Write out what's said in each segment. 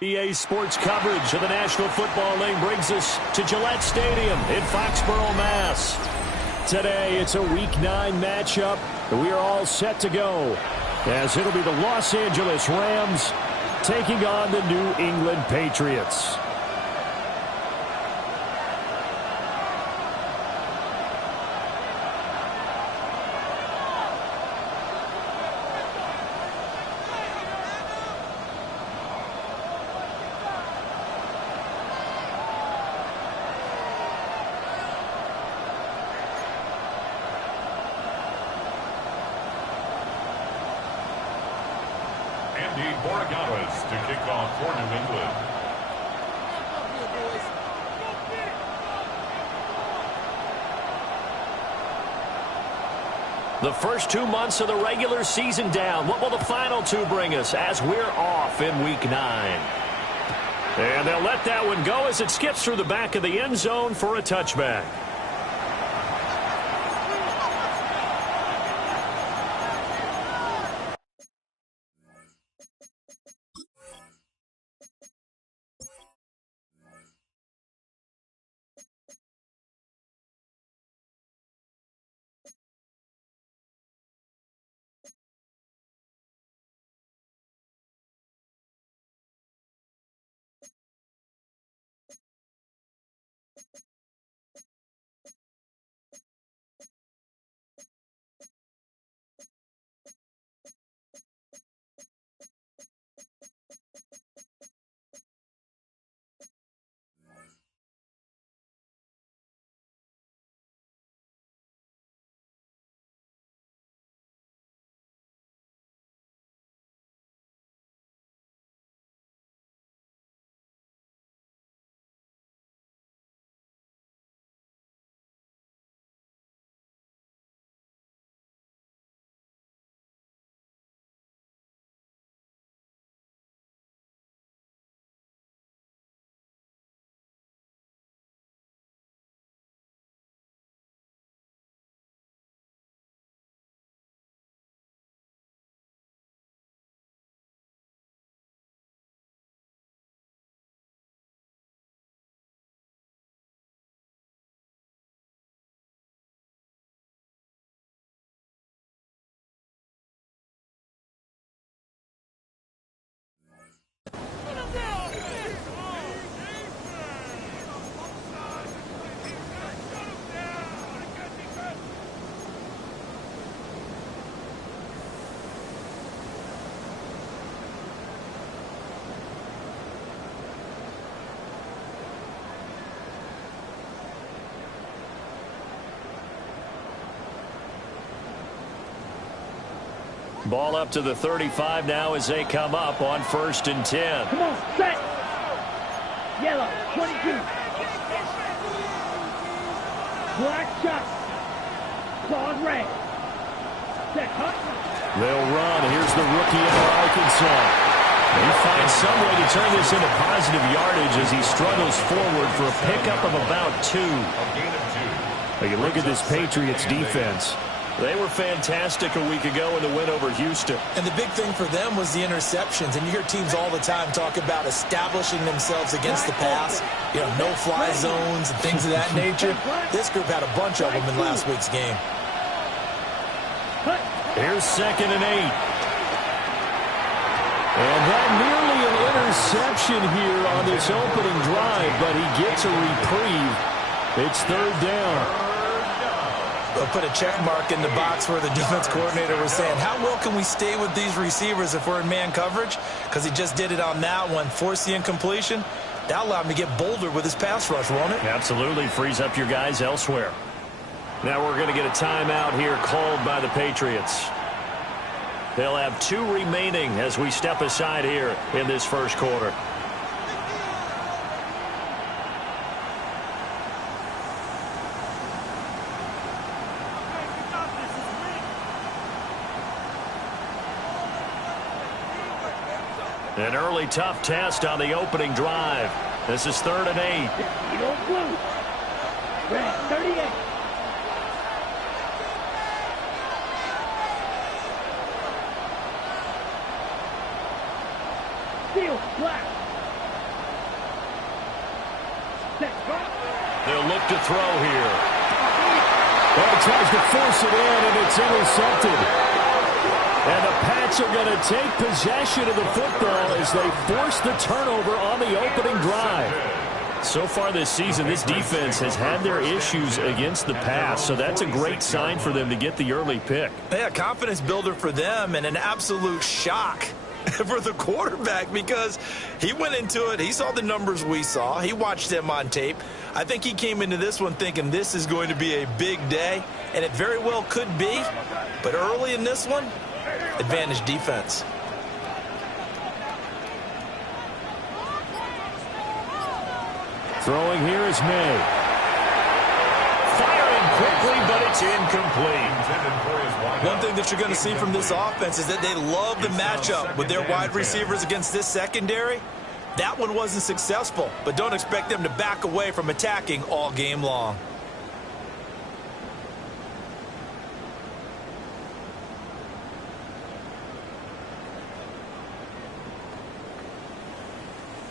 EA Sports coverage of the National Football League brings us to Gillette Stadium in Foxborough, Mass. Today, it's a Week 9 matchup, and we are all set to go, as it'll be the Los Angeles Rams taking on the New England Patriots. To kick off for New England. The first 2 months of the regular season down. What will the final 2 bring us as we're off in Week 9? And they'll let that one go as it skips through the back of the end zone for a touchback. Ball up to the 35 now as they come up on 1st and 10. Come on, set. Yellow, 22. Black shot. Claude red. Set, cut. They'll run. Here's the rookie of Arkansas. He finds some way to turn this into positive yardage as he struggles forward for a pickup of about 2. You look at this Patriots defense. They were fantastic a week ago in the win over Houston. And the big thing for them was the interceptions. And you hear teams all the time talk about establishing themselves against the pass. You know, no-fly zones and things of that nature. This group had a bunch of them in last week's game. Here's 2nd and 8. And that nearly an interception here on this opening drive, but he gets a reprieve. It's 3rd down. They'll put a check mark in the box where the defense coordinator was saying, how well can we stay with these receivers if we're in man coverage? Because he just did it on that one, force the incompletion. That allowed him to get bolder with his pass rush, won't it? Absolutely. Frees up your guys elsewhere. Now we're going to get a timeout here called by the Patriots. They'll have 2 remaining as we step aside here in this first quarter. An early tough test on the opening drive. This is 3rd and 8. You don't blue. Red, 38. Steel, black. Set, drop. They'll look to throw here. Well, he tries to force it in, and it's intercepted. And the Pats are going to take possession of the football as they force the turnover on the opening drive. So far this season, this defense has had their issues against the pass, so that's a great sign for them to get the early pick. Yeah, confidence builder for them and an absolute shock for the quarterback because he went into it. He saw the numbers we saw. He watched them on tape. I think he came into this one thinking this is going to be a big day, and it very well could be. But early in this one, advantage defense. Throwing here is May. Firing quickly, but it's incomplete. One thing that you're going to see from this offense is that they love the matchup with their wide receivers against this secondary. That one wasn't successful, but don't expect them to back away from attacking all game long.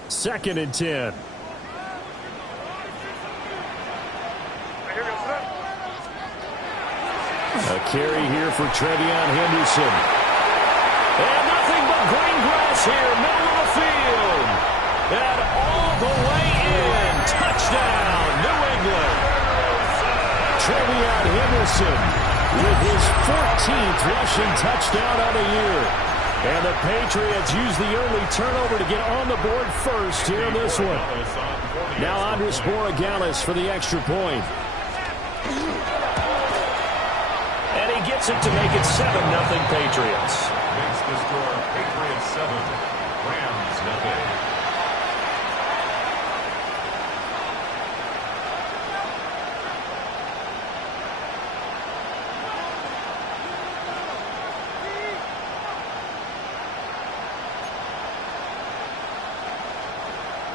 Second and 10. A carry here for Trevion Henderson. And nothing but green grass here, middle of the field. And all the way in. Touchdown, New England. Trevion Henderson with his 14th rushing touchdown on the year. And the Patriots use the early turnover to get on the board first here in this one. Now Andres Borregales for the extra point. And he gets it to make it 7-0 Patriots. Makes the score Patriots 7, Rams 0.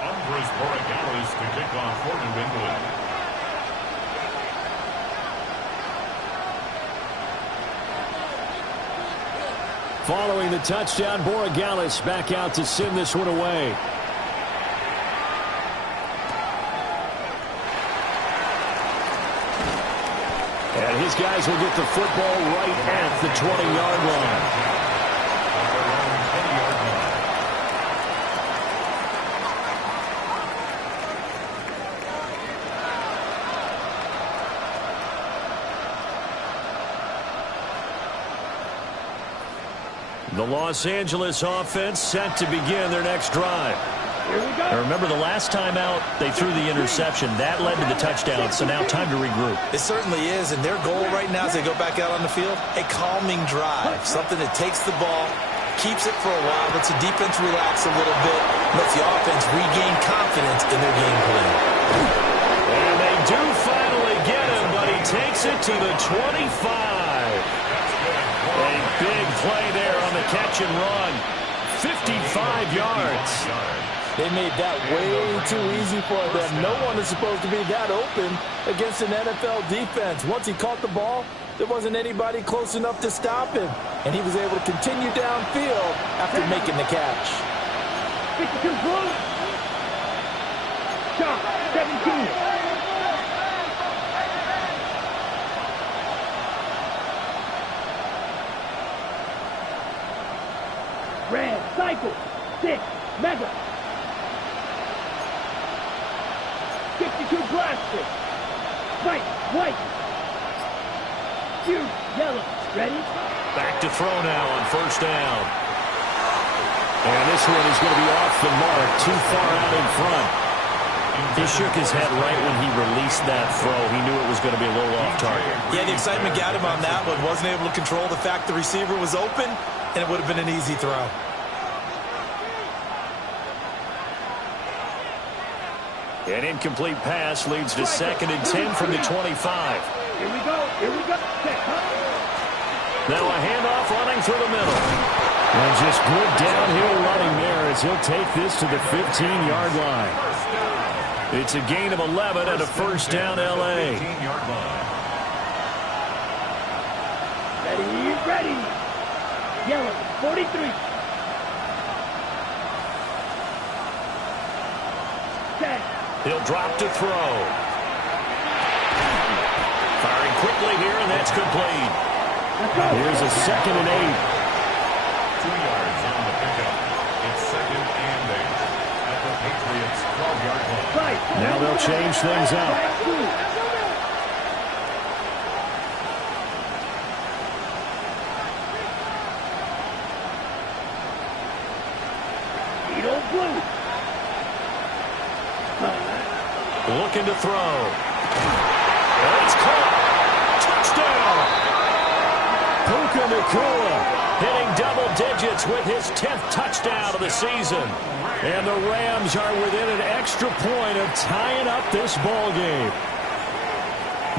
Andres Borregales to kick off for New England. Following the touchdown, Borregales back out to send this one away. And his guys will get the football right at the 20-yard line. The Los Angeles offense set to begin their next drive. Here we go. Now remember, the last time out, they threw the interception. That led to the touchdown, so now time to regroup. It certainly is, and their goal right now as they go back out on the field, a calming drive, something that takes the ball, keeps it for a while, lets the defense relax a little bit, lets the offense regain confidence in their game plan. And they do finally get him, but he takes it to the 25. A big play there on the catch and run. 55 yards. They made that way too easy for them. No one is supposed to be that open against an NFL defense. Once he caught the ball, there wasn't anybody close enough to stop him. And he was able to continue downfield after making the catch. 52 blue. Shot, 17. Red, cycle, 6, mega. 52 plastic. White. Huge, yellow. Ready? Back to throw now on first down. And this one is going to be off the mark, too far out in front. He shook his head right when he released that throw. He knew it was going to be a little off target. Yeah, the excitement got him on that one. Wasn't able to control the fact the receiver was open, and it would have been an easy throw. An incomplete pass leads to 2nd and 10 from the 25. Here we go. Check, Now a handoff running through the middle. And just good downhill running there as he'll take this to the 15-yard line. It's a gain of 11 and a first down, L.A. Ready. Yellow, 43. Set. He'll drop to throw. Firing quickly here, and that's complete. Here's a 2nd and 8. 2 yards on the pickup. It's 2nd and 8 at the Patriots' 12-yard line. Now they'll change things up. Blue. Looking to throw. And it's caught. Touchdown. Puka Nacua hitting double digits with his 10th touchdown of the season. And the Rams are within an extra point of tying up this ball game.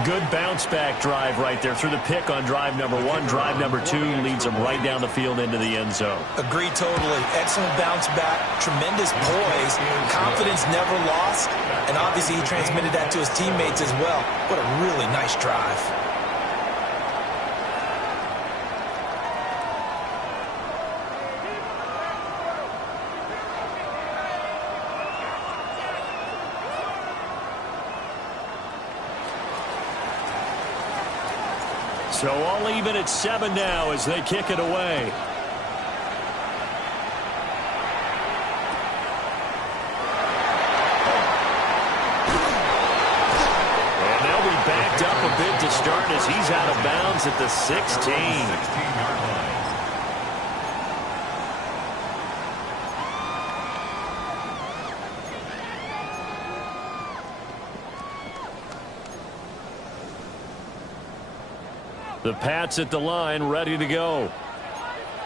Good bounce-back drive right there through the pick on drive number 1. Drive number 2 leads them right down the field into the end zone. Agreed totally. Excellent bounce back. Tremendous poise. Confidence never lost. And obviously he transmitted that to his teammates as well. What a really nice drive. So all even at 7 now as they kick it away. And they'll be backed up a bit to start as he's out of bounds at the 16. 16-yard line. The Pats at the line, ready to go.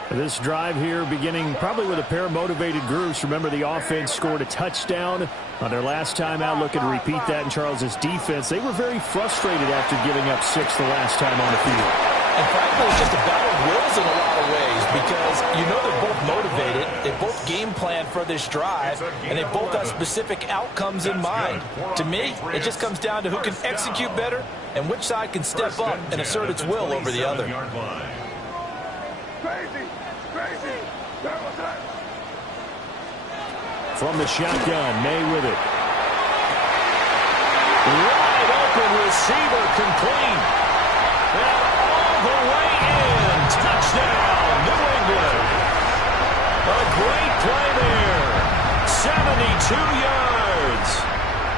This drive here beginning probably with a pair of motivated groups. Remember, the offense scored a touchdown on their last time out. Looking to repeat that in Charles's defense. They were very frustrated after giving up 6 the last time on the field. And frankly, it's just a battle of wills in a lot of ways because you know they're both motivated. They both game plan for this drive, and they both have specific outcomes in mind. To me, it just comes down to who can execute better and which side can step up and assert its will over the other. From the shotgun, May with it. Wide open receiver complete. And all the way in. Touchdown, New England. A great play there. 72 yards.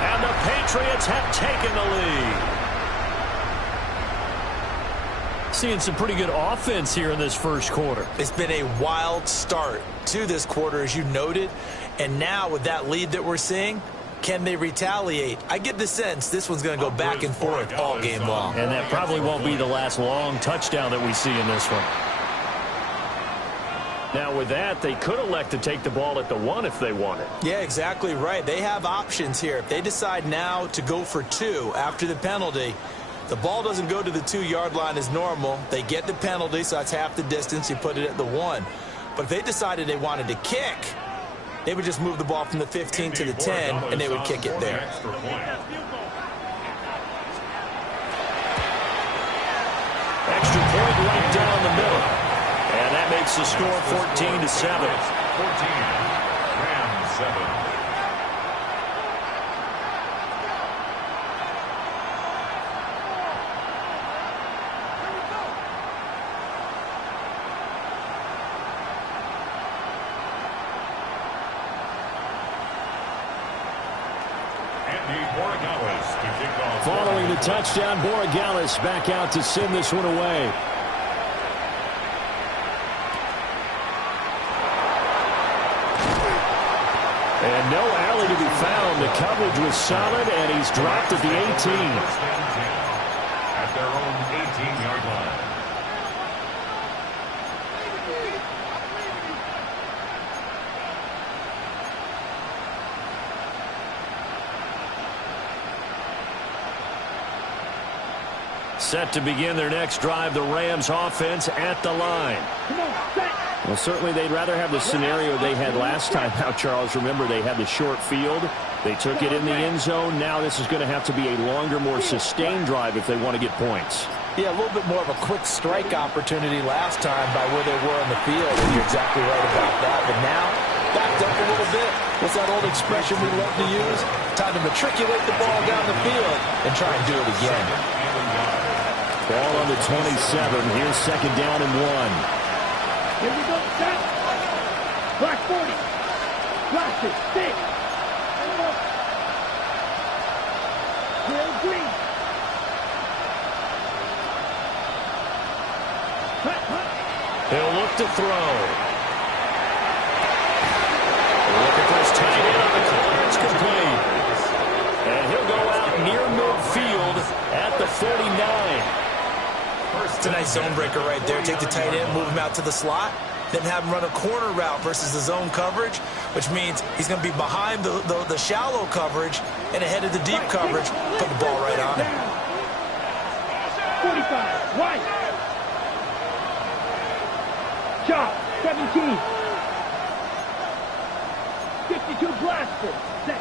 And the Patriots have taken the lead. Seeing some pretty good offense here in this first quarter. It's been a wild start to this quarter, as you noted. And now with that lead that we're seeing, can they retaliate? I get the sense this one's going to go back and forth all game long. And that probably won't be the last long touchdown that we see in this one. Now with that, they could elect to take the ball at the 1 if they wanted. Yeah, exactly right. They have options here. If they decide now to go for 2 after the penalty, the ball doesn't go to the 2-yard line as normal. They get the penalty, so that's half the distance. You put it at the 1. But if they decided they wanted to kick, they would just move the ball from the 15 to the 10, and they would kick it there. Extra point right down the middle. And that makes the score 14-7. 14, Rams 7. Following the touchdown, Borregales back out to send this one away. And no alley to be found. The coverage was solid, and he's dropped at the 18. At their own 18-yard line. Set to begin their next drive, the Rams offense at the line. Well, certainly they'd rather have the scenario they had last time. Now, Charles, remember, they had the short field. They took it in the end zone. Now this is going to have to be a longer, more sustained drive if they want to get points. Yeah, a little bit more of a quick strike opportunity last time by where they were on the field, and you're exactly right about that. But now, backed up a little bit. What's that old expression we love to use? Time to matriculate the ball down the field and try and do it again. Ball on the 27. Here's second down and 1. Here we go, set. Block 40. Blast it, stick. Will Green. He'll look to throw. Look at this tight end on the corner. It's complete. And he'll go out near midfield at the 49. It's a nice zone breaker right there. Take the tight end, move him out to the slot, then have him run a corner route versus the zone coverage, which means he's going to be behind the shallow coverage and ahead of the deep coverage. Put the ball right on him. 45, right. Chop, 17. 52 blaster. Set.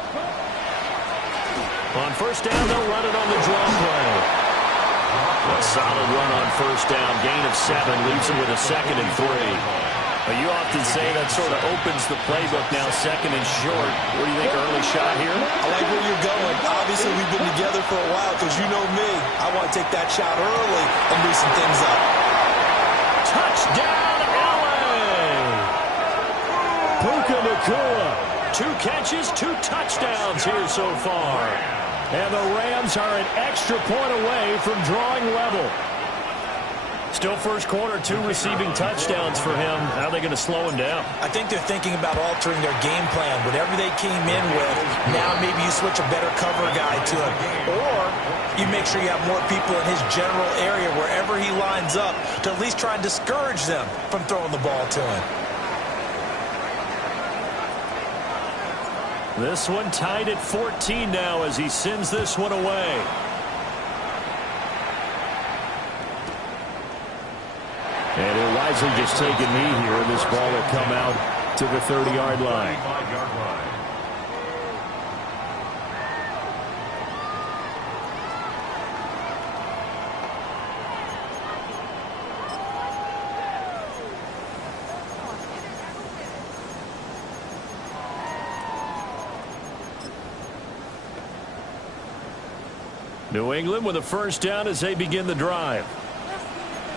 On first down, they'll run it on the draw play. A solid run on first down. Gain of 7 leaves him with a 2nd and 3. Now, you often say that sort of opens the playbook now, 2nd and short. What do you think, early shot here? I like where you're going. Obviously, we've been together for a while because you know me. I want to take that shot early and loosen things up. Touchdown, LA! Puka Nacua. 2 catches, 2 touchdowns here so far. And the Rams are an extra point away from drawing level. Still first quarter, 2 receiving touchdowns for him. How are they going to slow him down? I think they're thinking about altering their game plan. Whatever they came in with, now maybe you switch a better cover guy to him. Or you make sure you have more people in his general area wherever he lines up to at least try and discourage them from throwing the ball to him. This one tied at 14 now as he sends this one away. And he'll wisely just take a knee here, and this ball will come out to the 30-yard line. New England with a first down as they begin the drive.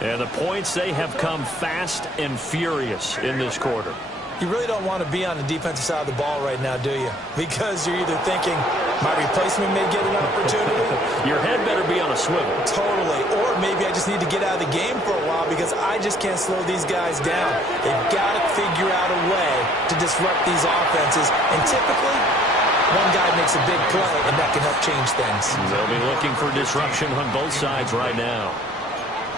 And the points, they have come fast and furious in this quarter. You really don't want to be on the defensive side of the ball right now, do you? Because you're either thinking, my replacement may get an opportunity. Your head better be on a swivel. Totally. Or maybe I just need to get out of the game for a while because I just can't slow these guys down. They've got to figure out a way to disrupt these offenses. And typically, one guy makes a big play, and that can help change things. They'll be looking for disruption on both sides right now.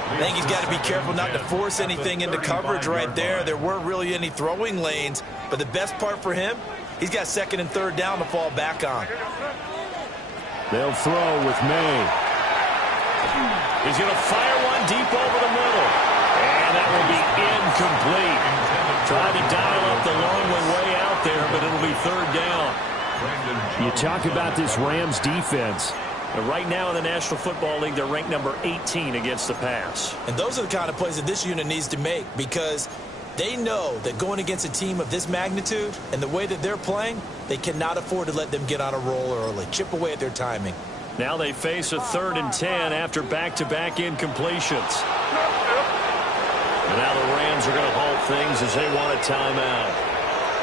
I think he's got to be careful not to force anything into coverage right there. There weren't really any throwing lanes, but the best part for him, he's got second and third down to fall back on. They'll throw with May. He's going to fire one deep over the middle. And that will be incomplete. Tried to dial up the long one way out there, but it'll be third down. You talk about this Rams defense. Right now in the National Football League, they're ranked number 18 against the pass. And those are the kind of plays that this unit needs to make because they know that going against a team of this magnitude and the way that they're playing, they cannot afford to let them get on a roll early. Chip away at their timing. Now they face a 3rd and 10 after back-to-back incompletions. And now the Rams are going to halt things as they want a timeout.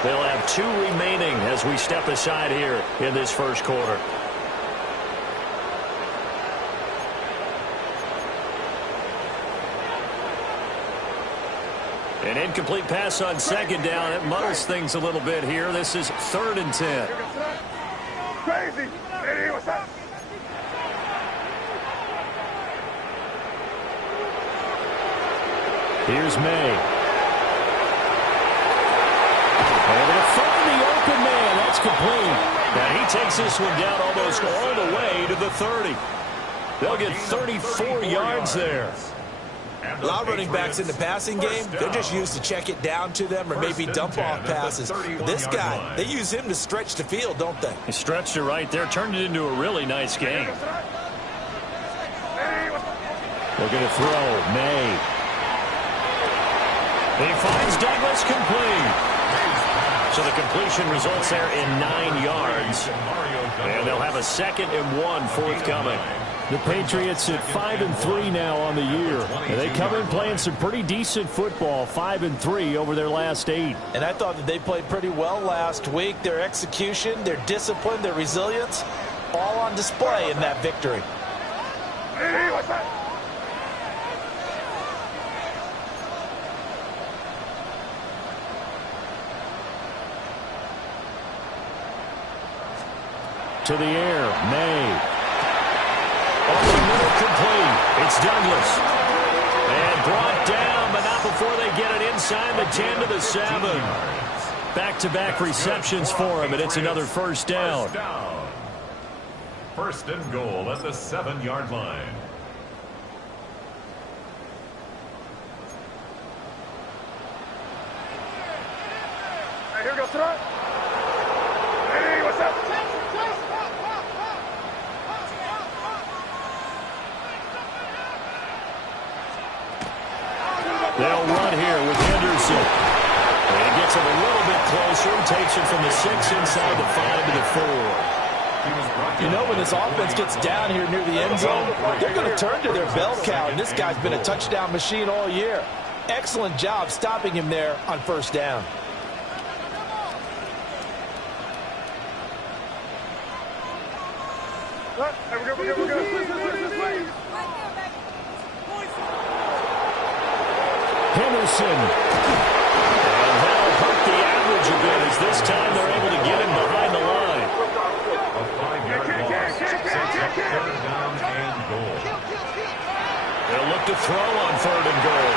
They'll have 2 remaining as we step aside here in this first quarter. An incomplete pass on second down. It muddles things a little bit here. This is 3rd and 10. Crazy. Hey, what's up? Here's May. And they'll find the open man. That's complete. Now he takes this one down almost all the way to the 30. They'll get 34 yards there. A lot of running backs in the passing game, they're just used to check it down to them or maybe dump off passes. But this guy, they use him to stretch the field, don't they? He stretched it right there, turned it into a really nice game. They're going to throw. May. He finds Douglas complete. So the completion results there in 9 yards. And they'll have a 2nd and 1 forthcoming. The Patriots at 5-3 now on the year. And they come in playing some pretty decent football, 5-3 over their last 8. And I thought that they played pretty well last week. Their execution, their discipline, their resilience, all on display in that victory. Hey, what's up? To the air, May. Off the middle, complete. It's Douglas. And brought down, but not before they get it inside the 10 to the 7. Back-to-back receptions for him, and it's another first down. First and goal at the 7-yard line. Hey, here we go, throw. Hey, what's up? They'll run here with Henderson. And he gets him a little bit closer and takes it from the 6 inside the 5 to the 4. You know, when this offense gets down here near the end zone, they're going to turn to their bell cow, and this guy's been a touchdown machine all year. Excellent job stopping him there on first down. Hey, we're good. Henderson. And that'll hurt the average a bit as this time they're able to get him behind the line. A 5-yard loss. Third down and goal. They'll look to throw on 3rd and goal.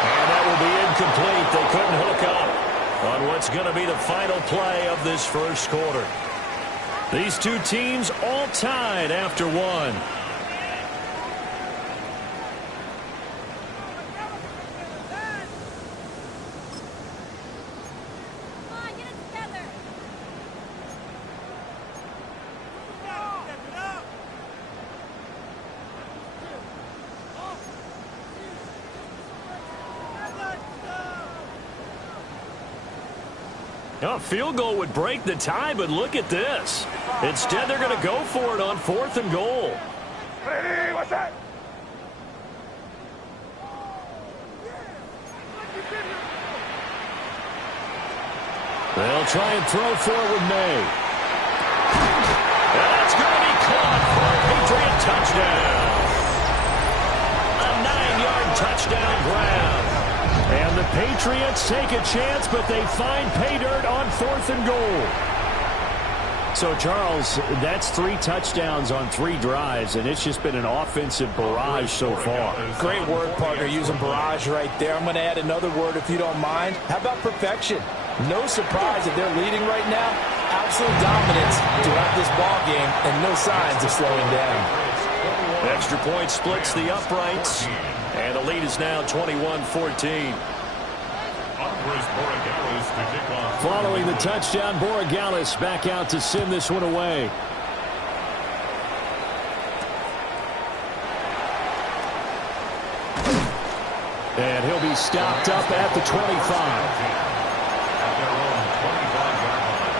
And that will be incomplete. They couldn't hook up on what's going to be the final play of this first quarter. These two teams all tied after 1. A field goal would break the tie, but look at this. Instead, they're going to go for it on 4th and goal. Hey, what's that? They'll try and throw for it with May. That's going to be caught for a Patriot touchdown. Patriots take a chance, but they find pay dirt on 4th and goal. So, Charles, that's 3 touchdowns on 3 drives, and it's just been an offensive barrage so far. Great word, partner, using barrage right there. I'm going to add another word if you don't mind. How about perfection? No surprise that they're leading right now. Absolute dominance throughout this ball game, and no signs of slowing down. Extra point splits the uprights, and the lead is now 21-14. Following the touchdown, Borregales back out to send this one away. And he'll be stopped up at the 25. At their own 25-yard line.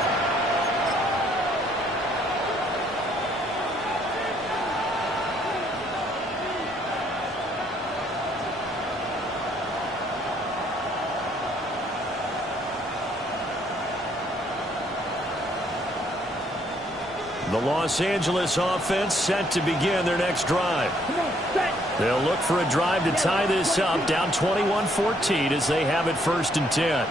The Los Angeles offense set to begin their next drive. They'll look for a drive to tie this up, down 21-14 as they have it 1st and 10.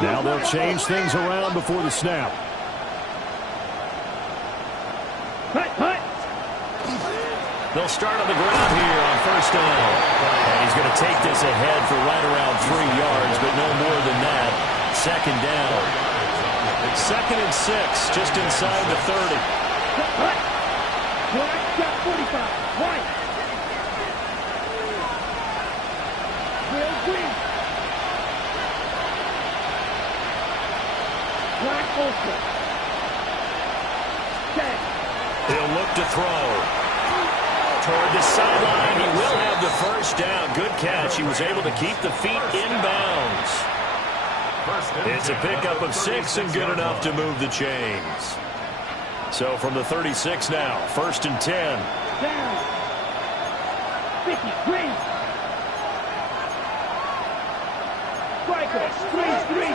Now they'll change things around before the snap. They'll start on the ground here on 1st down. And he's going to take this ahead for right around 3 yards, but no more than that. 2nd down. 2nd and 6, just inside the 30. Got 45. White. Will Green. Black Ultra. Dead. He'll look to throw. Toward the sideline, he will have the 1st down. Good catch. He was able to keep the feet inbounds. It's a pickup of 6 and good enough to move the chains. So from the 36 now, 1st and 10. Down. 50. Green. Striker. Green.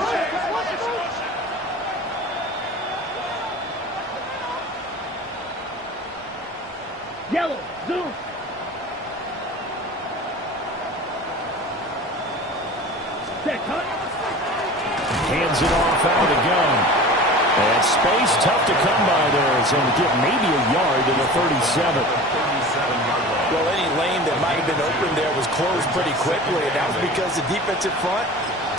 Yellow. Zoom. Set. Cut. Hands it off out of the gun. And space tough to come by there. It's going to get maybe a yard to the 37. Well, any lane that might have been open there was closed pretty quickly, and that was because the defensive front,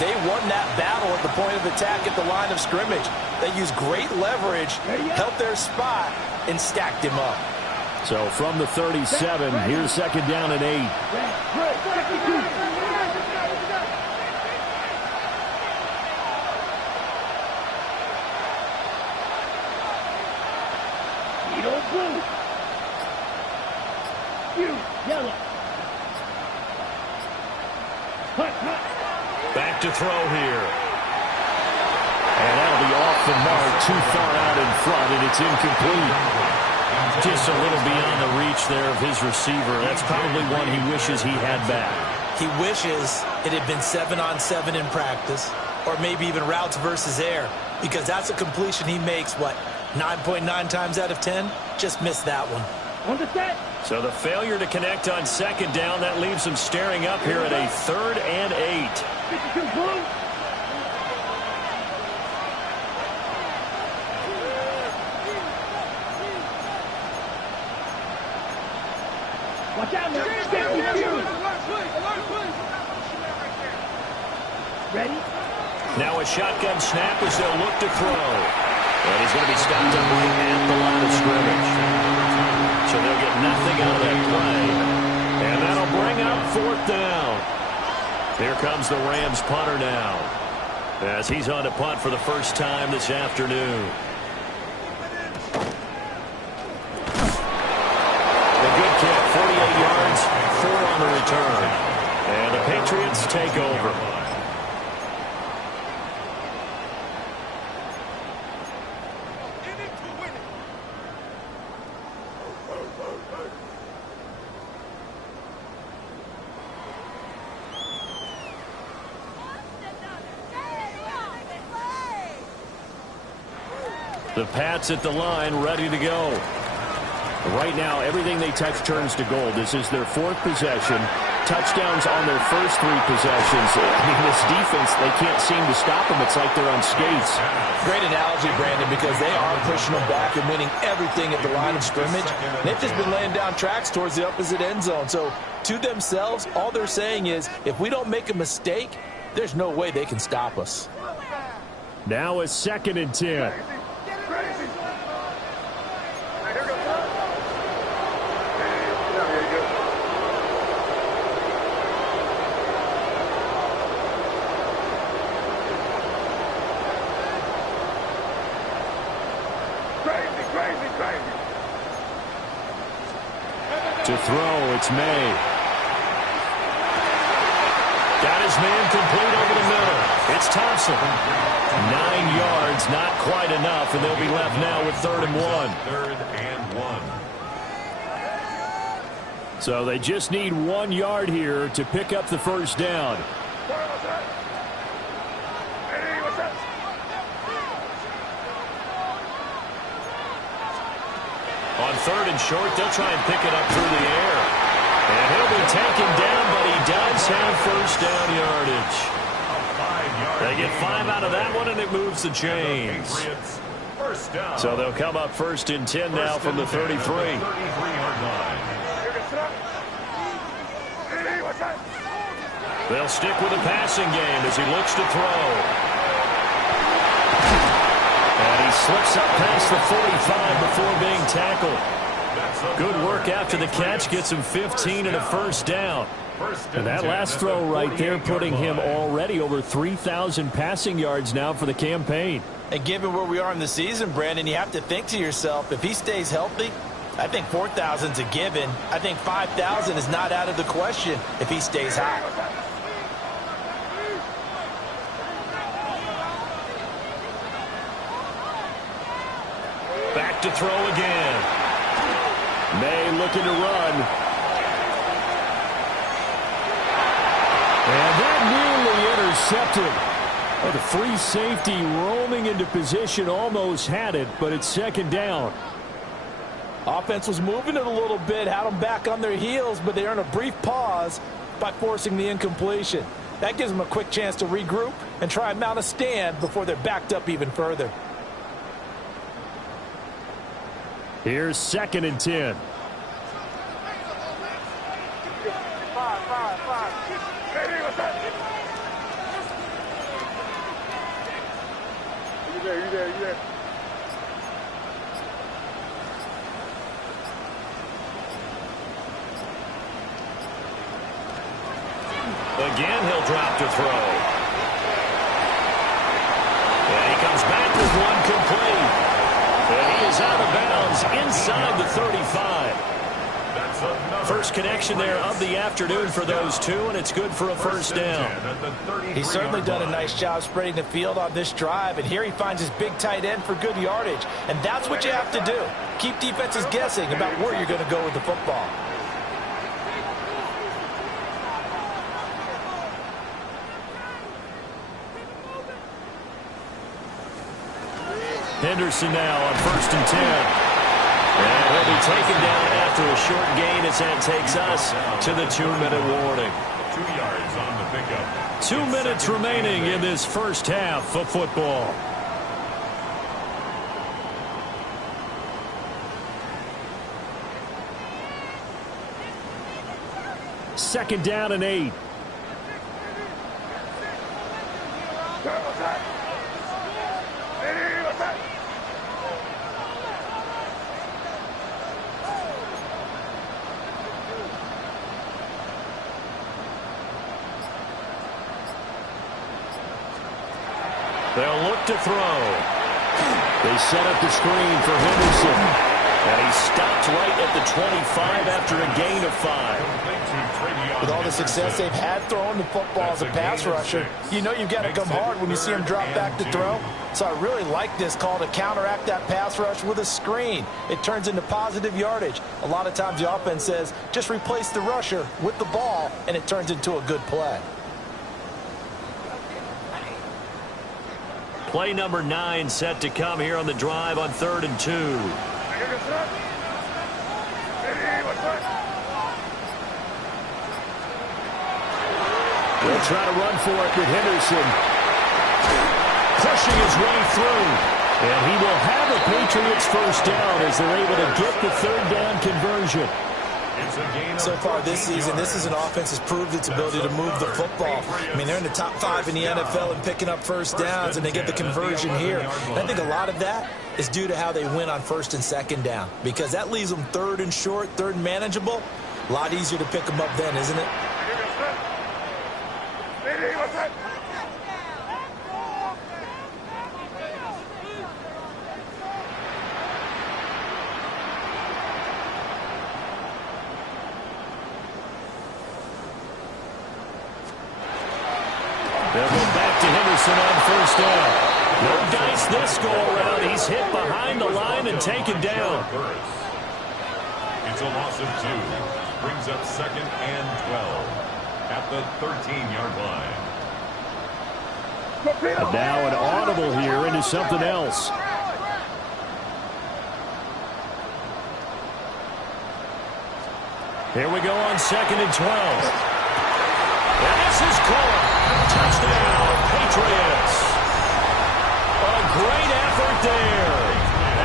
they won that battle at the point of attack at the line of scrimmage. They used great leverage, held their spot, and stacked him up. So from the 37, here's 2nd down and 8. Blue. Yellow. Back to throw here. And that'll be off the mark, too far out in front, and it's incomplete. Just a little beyond the reach there of his receiver. That's probably one he wishes he had back. He wishes it had been 7-on-7 in practice, or maybe even routes versus air, because that's a completion he makes, 9.9 times out of 10? Just missed that one. On the set. So the failure to connect on 2nd down, that leaves him staring up here at a 3rd and 8. 52 blue. Watch out, man. Ready? Now a shotgun snap as they'll look to throw. And he's going to be stopped up right at the line of scrimmage. So they'll get nothing out of that play. And that'll bring up 4th down. Here comes the Rams punter now, as he's on to punt for the first time this afternoon. A good kick, 48 yards, 4 on the return. And the Patriots take over. The Pats at the line, ready to go. Right now, everything they touch turns to gold. This is their 4th possession. Touchdowns on their first 3 possessions. I mean, this defense, they can't seem to stop them. It's like they're on skates. Great analogy, Brandon, because they are pushing them back and winning everything at the line of scrimmage. They've just been laying down tracks towards the opposite end zone. So, to themselves, all they're saying is, if we don't make a mistake, there's no way they can stop us. Now a 2nd and 10. To throw, it's May. Got his man complete over the middle. It's Thompson. 9 yards, not quite enough, and they'll be left now with 3rd and 1. 3rd and 1. So they just need 1 yard here to pick up the first down. On 3rd and short, they'll try and pick it up through the air. And he'll be taken down, but he does have first down yardage. They get 5 out of that one, and it moves the chains. So they'll come up 1st and 10 now from the 33. They'll stick with the passing game as he looks to throw. And he slips up past the 45 before being tackled. Good work after the catch. Gets him 15 and a first down. And that last throw right there putting him already over 3,000 passing yards now for the campaign. And given where we are in the season, Brandon, you have to think to yourself, if he stays healthy, I think 4,000 is a given. I think 5,000 is not out of the question if he stays hot. Back to throw again. May looking to run. And that nearly intercepted. Oh, the free safety roaming into position almost had it, but it's 2nd down. Offense was moving it a little bit, had them back on their heels, but they earned a brief pause by forcing the incompletion. That gives them a quick chance to regroup and try and mount a stand before they're backed up even further. Here's 2nd and 10. You there. Again, he'll drop to throw. And he comes back with one complete. And he is out of bounds inside the 35. First connection there of the afternoon for those two, and it's good for a first down. He's certainly done a nice job spreading the field on this drive, and here he finds his big tight end for good yardage. And that's what you have to do. Keep defenses guessing about where you're going to go with the football. Henderson now on 1st and 10. And he'll be taken down after a short gain as that takes us to the 2-minute warning. 2 yards on the pickup. 2 minutes remaining in this first half of football. Second down and 8. They'll look to throw. They set up the screen for Henderson. And he stopped right at the 25 after a gain of 5. With all the success they've had throwing the football as a pass rusher, you know you've got to come hard when you see him drop back to throw. So I really like this call to counteract that pass rush with a screen. It turns into positive yardage. A lot of times the offense says, just replace the rusher with the ball, and it turns into a good play. Play number 9 set to come here on the drive on 3rd and 2. They'll try to run for it with Henderson. Pushing his way through. And he will have the Patriots first down as they're able to get the third down conversion. So far this season, this is an offense that's proved its ability to move the football. I mean, they're in the top 5 in the NFL in picking up first downs, and they get the conversion here. And I think a lot of that is due to how they win on first and second down, because that leaves them third and short, third and manageable. A lot easier to pick them up then, isn't it? They'll go back to Henderson on first down. No dice this go-around. He's hit behind the line and taken down. It's a loss of 2. Brings up second and 12 at the 13-yard line. And now an audible here into something else. Here we go on second and 12. And this is caught. Touchdown, Patriots. A great effort there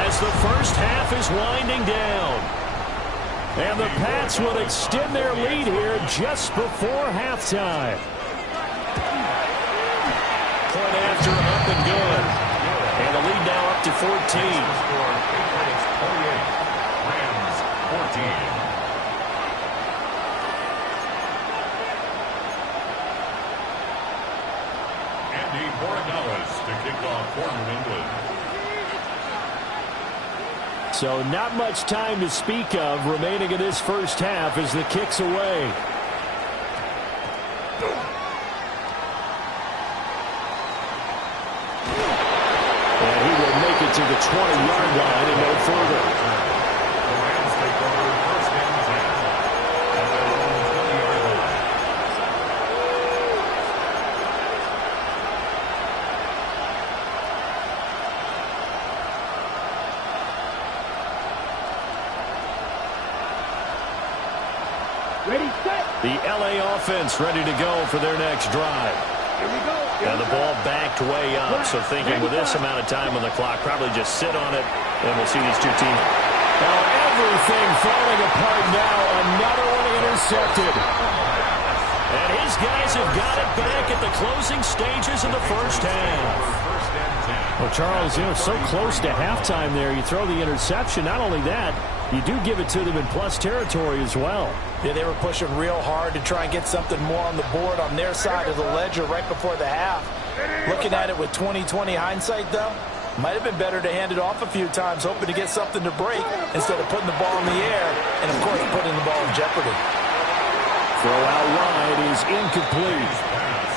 as the first half is winding down. And the Pats will extend their lead here just before halftime. Point after, up and good. And the lead now up to 14. Patriots 28, Rams 14. To kick off for New England. So not much time to speak of remaining in this first half as the kick's away. And he will make it to the 20-yard line and no further. The Rams take over first and 10 at their own 20-yard line. Ready, set. The L.A. offense ready to go for their next drive. Here we go. And the ball backed way up, so thinking with this amount of time on the clock, probably just sit on it, and we'll see these two teams. Now everything falling apart now. Another one intercepted. And his guys have got it back at the closing stages of the first half. Well, Charles, so close to halftime there. You throw the interception. Not only that, you do give it to them in plus territory as well. Yeah, they were pushing real hard to try and get something more on the board on their side of the ledger right before the half. Looking at it with 20/20 hindsight, though, might have been better to hand it off a few times, hoping to get something to break instead of putting the ball in the air and, of course, putting the ball in jeopardy. Throw out wide is incomplete. Pass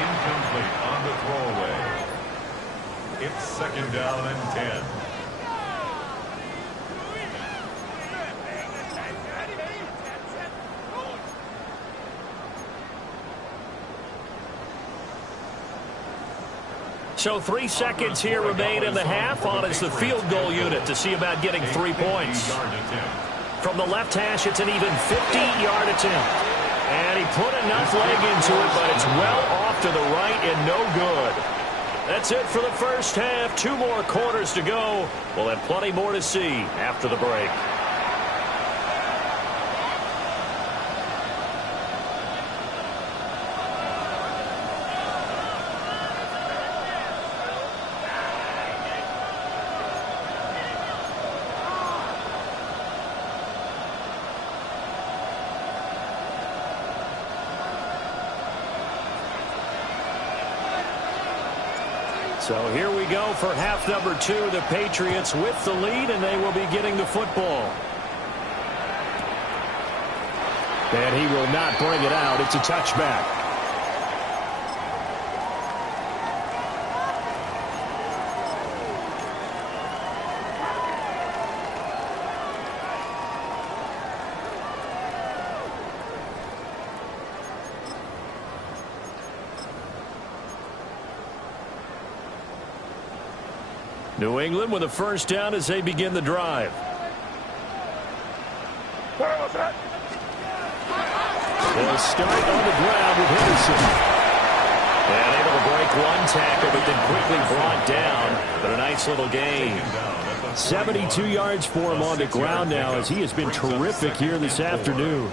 incomplete on the throwaway. It's second down and 10. So 3 seconds here remain in the half. On is the field goal unit to see about getting 3 points. From the left hash, it's an even 50-yard attempt. And he put enough leg into it, but it's well off to the right and no good. That's it for the first half. 2 more quarters to go. We'll have plenty more to see after the break. So here we go for half number 2. The Patriots with the lead, and they will be getting the football. And he will not bring it out. It's a touchback. New England with a first down as they begin the drive. They'll start on the ground with Henderson. And able to break one tackle, but then quickly brought down. But a nice little gain. 72 yards for him on the ground now, as he has been terrific here this afternoon.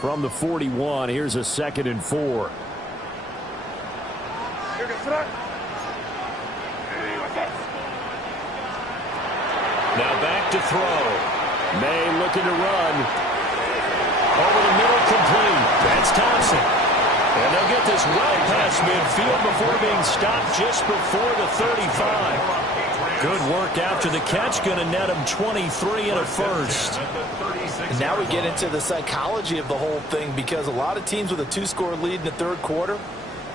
From the 41, here's a 2nd and 4. Now back to throw. May looking to run. Over the middle, complete. That's Thompson. And they'll get this well past midfield before being stopped just before the 35. Good work after the catch. Going to net him 23 and a first. And now we get into the psychology of the whole thing, because a lot of teams with a 2-score lead in the third quarter,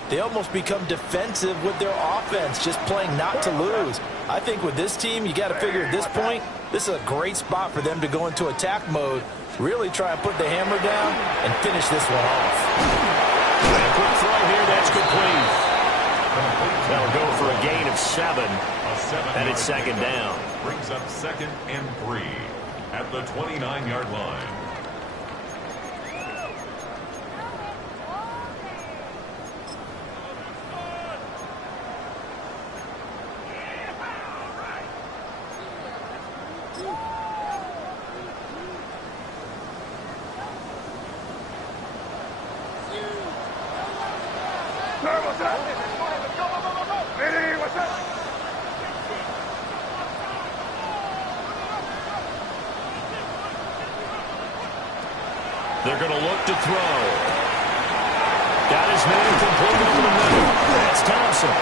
they almost become defensive with their offense, just playing not to lose. I think with this team, you got to figure at this point, this is a great spot for them to go into attack mode, really try and put the hammer down and finish this one off. And a quick throw here, that's complete. That'll go for a gain of 7. And it's 2nd down. Brings up 2nd and 3 at the 29-yard line. They're going to look to throw. Got his man complete over the middle. That's Thompson.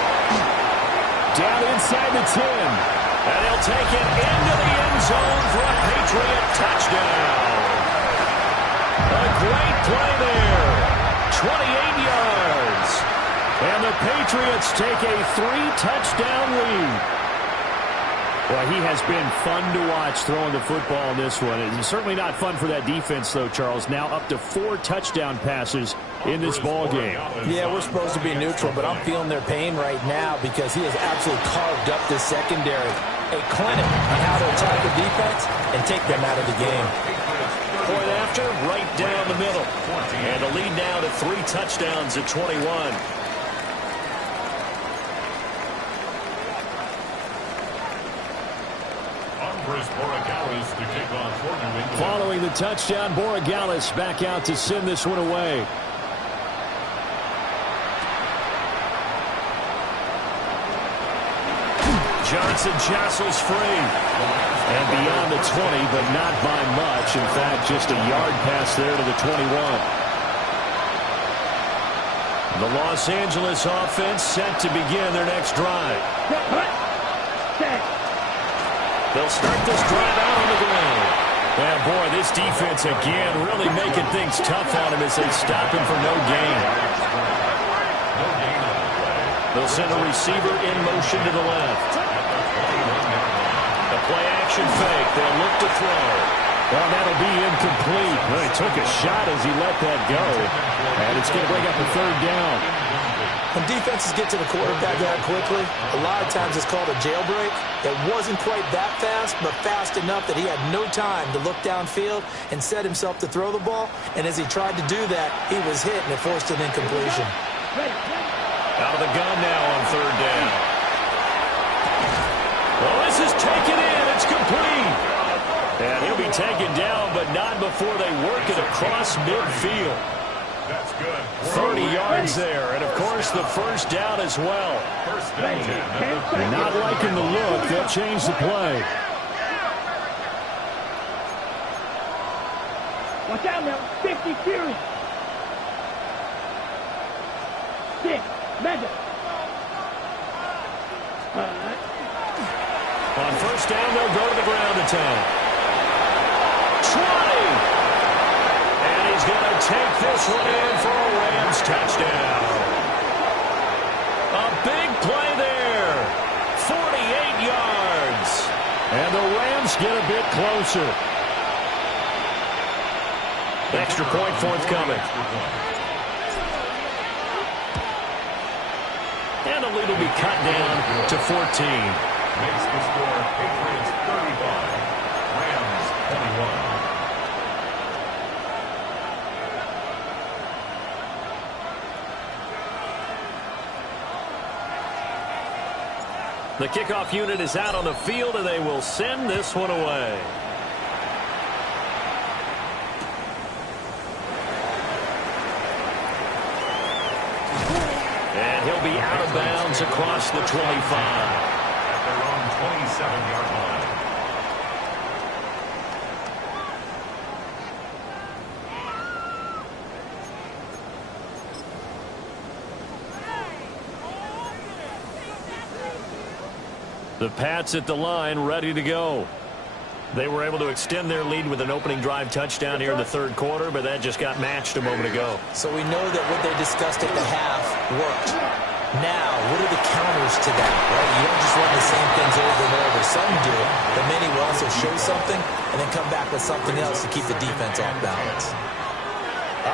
Down inside the 10. And he'll take it into the end zone for a Patriot touchdown. A great play there. 28 yards. And the Patriots take a 3-touchdown lead. Well, he has been fun to watch throwing the football in this one. It's certainly not fun for that defense, though, Charles. Now up to 4 touchdown passes in this ball game. Yeah, we're supposed to be neutral, but I'm feeling their pain right now because he has absolutely carved up this secondary. A clinic on how to attack the defense and take them out of the game. Point after, right down the middle. And the lead now to 3 touchdowns at 21. Following the touchdown, Borregales back out to send this one away. Johnson jostles free. And beyond the 20, but not by much. In fact, just a yard pass there to the 21. The Los Angeles offense set to begin their next drive. They'll start this drive out on the ground. And boy, this defense again really making things tough on him as they stop him for no gain. They'll send a receiver in motion to the left. The play action fake. They'll look to throw. Well, that'll be incomplete. Well, he took a shot as he let that go. And it's going to bring up a 3rd down. When defenses get to the quarterback that quickly, a lot of times it's called a jailbreak. It wasn't quite that fast, but fast enough that he had no time to look downfield and set himself to throw the ball. And as he tried to do that, he was hit and it forced an incompletion. Out of the gun now on 3rd down. Well, this is taken in. It's complete. And he'll be taken down, but not before they work it across midfield. That's good. 30 yards there, and of course the 1st down as well. Not liking the look. They'll change the play. Watch out now. 50 series. 6. Measure. On 1st down, they'll go to the ground attack. 20. And he's going to take this one in for a Rams touchdown. A big play there. 48 yards. And the Rams get a bit closer. Extra point forthcoming. And the lead will be cut down to 14. Makes the score Patriots 35, Rams 21. The kickoff unit is out on the field, and they will send this one away. And he'll be out of bounds across the 25. At their own 27-yard line. The Pats at the line, ready to go. They were able to extend their lead with an opening drive touchdown here in the third quarter, but that just got matched a moment ago. So we know that what they discussed at the half worked. Now, what are the counters to that, right? You don't just run the same things over and over. Some do it, but many will also show something and then come back with something else to keep the defense off balance.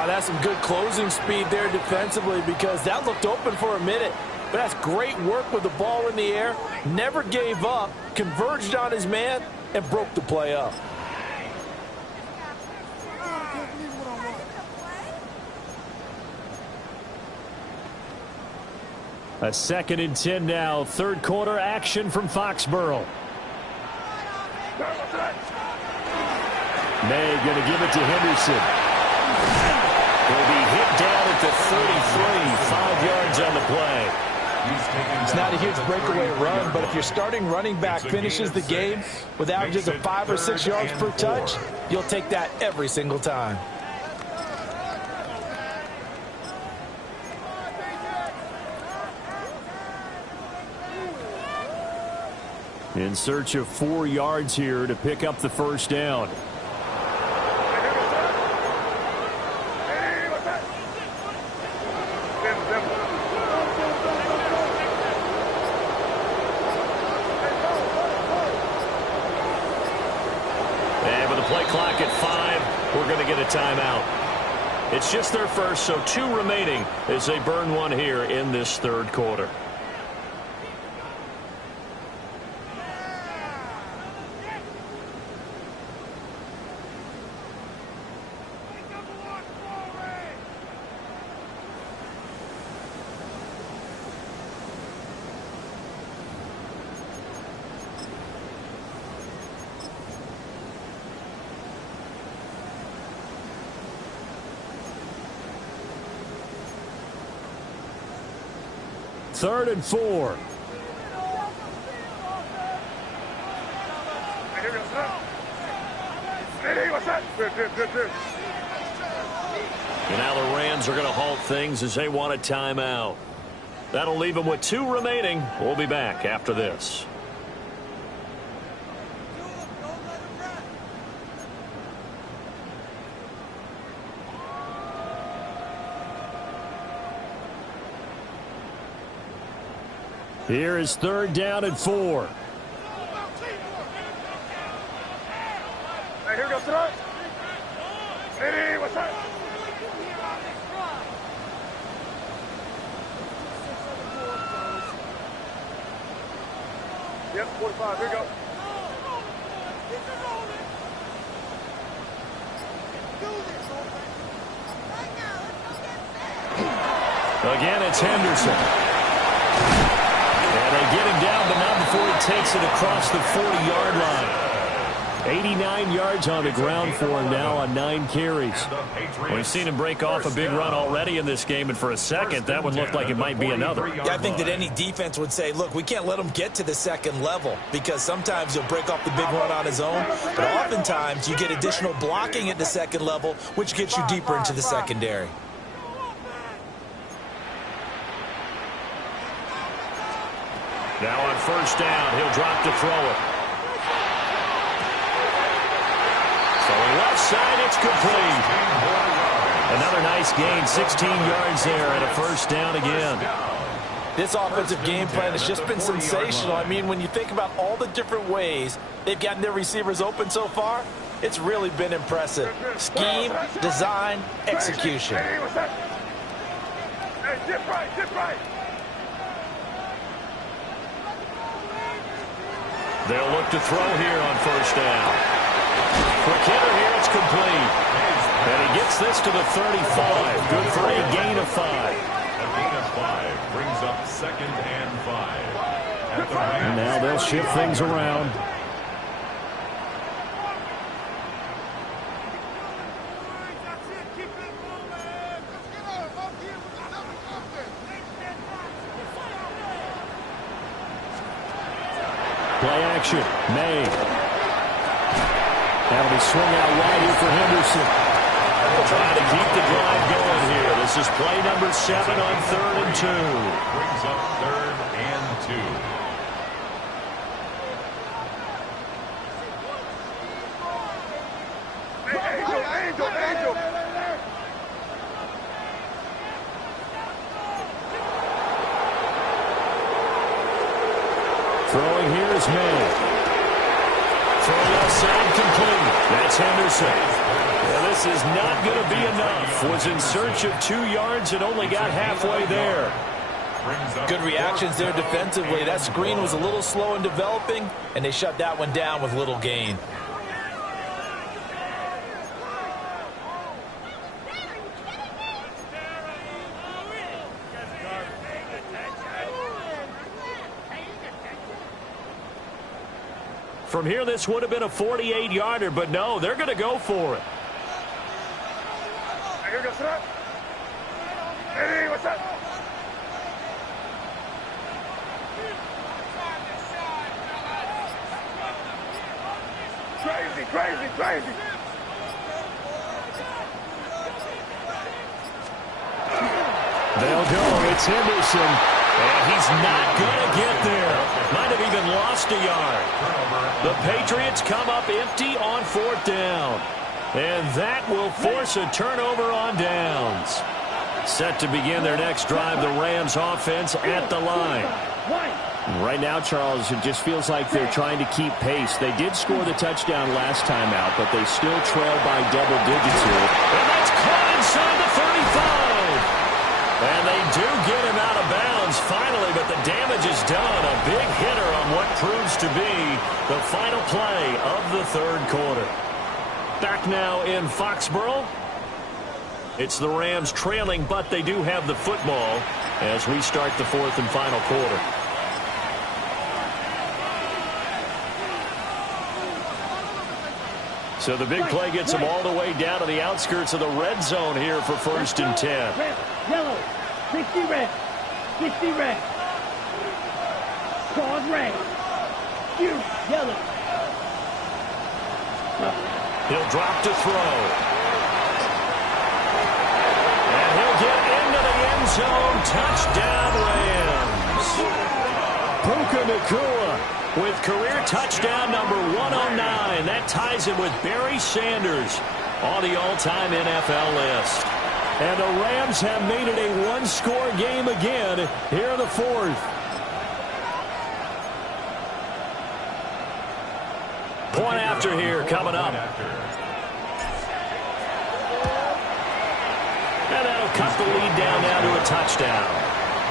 That's some good closing speed there defensively, because that looked open for a minute. But that's great work with the ball in the air. Never gave up, converged on his man, and broke the play up. A 2nd and 10 now. Third quarter action from Foxborough. May going to give it to Henderson. Will be hit down at the 33. 5 yards on the play. It's not a huge breakaway run, but if your starting running back finishes the game with averages of 5 or 6 yards per touch, you'll take that every single time. In search of 4 yards here to pick up the first down. And with the play clock at 5, we're going to get a timeout. It's just their first, so 2 remaining as they burn one here in this third quarter. Third and 4. And now the Rams are going to halt things as they want a timeout. That'll leave them with 2 remaining. We'll be back after this. Here is 3rd down and 4. Hey, here goes the Hey, what's up? Yep, 45. Here we go. Again, it's Henderson. And they get him down, but not before he takes it across the 40-yard line. 89 yards on the ground for him now on 9 carries. We've seen him break off a big run already in this game, and for a second, that would look like it might be another. Yeah, I think that any defense would say, look, we can't let him get to the second level, because sometimes he'll break off the big run on his own, but oftentimes you get additional blocking at the second level, which gets you deeper into the secondary. Now on first down, he'll drop to throw it. Throwing left side, it's complete. Another nice gain, 16 yards there, and a first down again. This offensive game plan has just been sensational. I mean, when you think about all the different ways they've gotten their receivers open so far, it's really been impressive. Scheme, design, execution. Hey, what's that? Hey, dip right, dip right. They'll look to throw here on first down. Quick hitter here, it's complete. And he gets this to the 35. Good for a gain of 5. A gain of 5 brings up 2nd and 5. And now they'll shift things around. Play action. May. That'll be swung out wide here for Henderson. Trying to keep the drive going here. This is play number 7 on 3rd and 2. Brings up 3rd and 2. Throwing here is May. Throw outside complete. That's Henderson. Well, this is not going to be enough. Was in search of 2 yards and only got halfway there. Good reactions there defensively. That screen was a little slow in developing, and they shut that one down with little gain. From here, this would have been a 48-yarder, but no, they're going to go for it. Hey, what's up? Crazy, crazy, crazy. They'll go. It's Henderson. And he's not going to get there. Might have even lost a yard. The Patriots come up empty on 4th down. And that will force a turnover on downs. Set to begin their next drive, the Rams offense at the line. Right now, Charles, it just feels like they're trying to keep pace. They did score the touchdown last time out, but they still trail by double digits here. And that's caught inside the 35. And they do get him out of bounds finally, but the damage is done. A big hitter on what proves to be the final play of the 3rd quarter. Back now in Foxborough. It's the Rams trailing, but they do have the football as we start the 4th and final quarter. So the big play gets them all the way down to the outskirts of the red zone here for 1st and 10. Red, yellow, 60 red, 60 red. Pause red. You, yellow. He'll drop to throw. And he'll get into the end zone. Touchdown, Rams. Puka Nacua with career touchdown number 109. That ties him with Barry Sanders on the all-time NFL list. And the Rams have made it a one-score game again here in the 4th. Point after here coming up. And that'll cut the lead down now to a touchdown.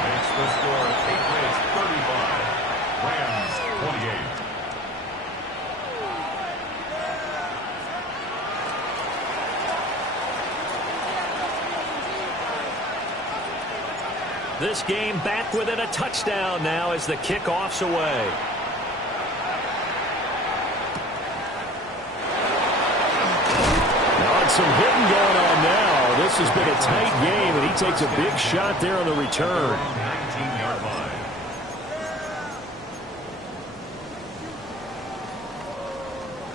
Makes the score Patriots 35, Rams 28. This game back within a touchdown now as the kickoff's away. Some hitting going on now. This has been a tight game, and he takes a big shot there on the return. 19-yard line.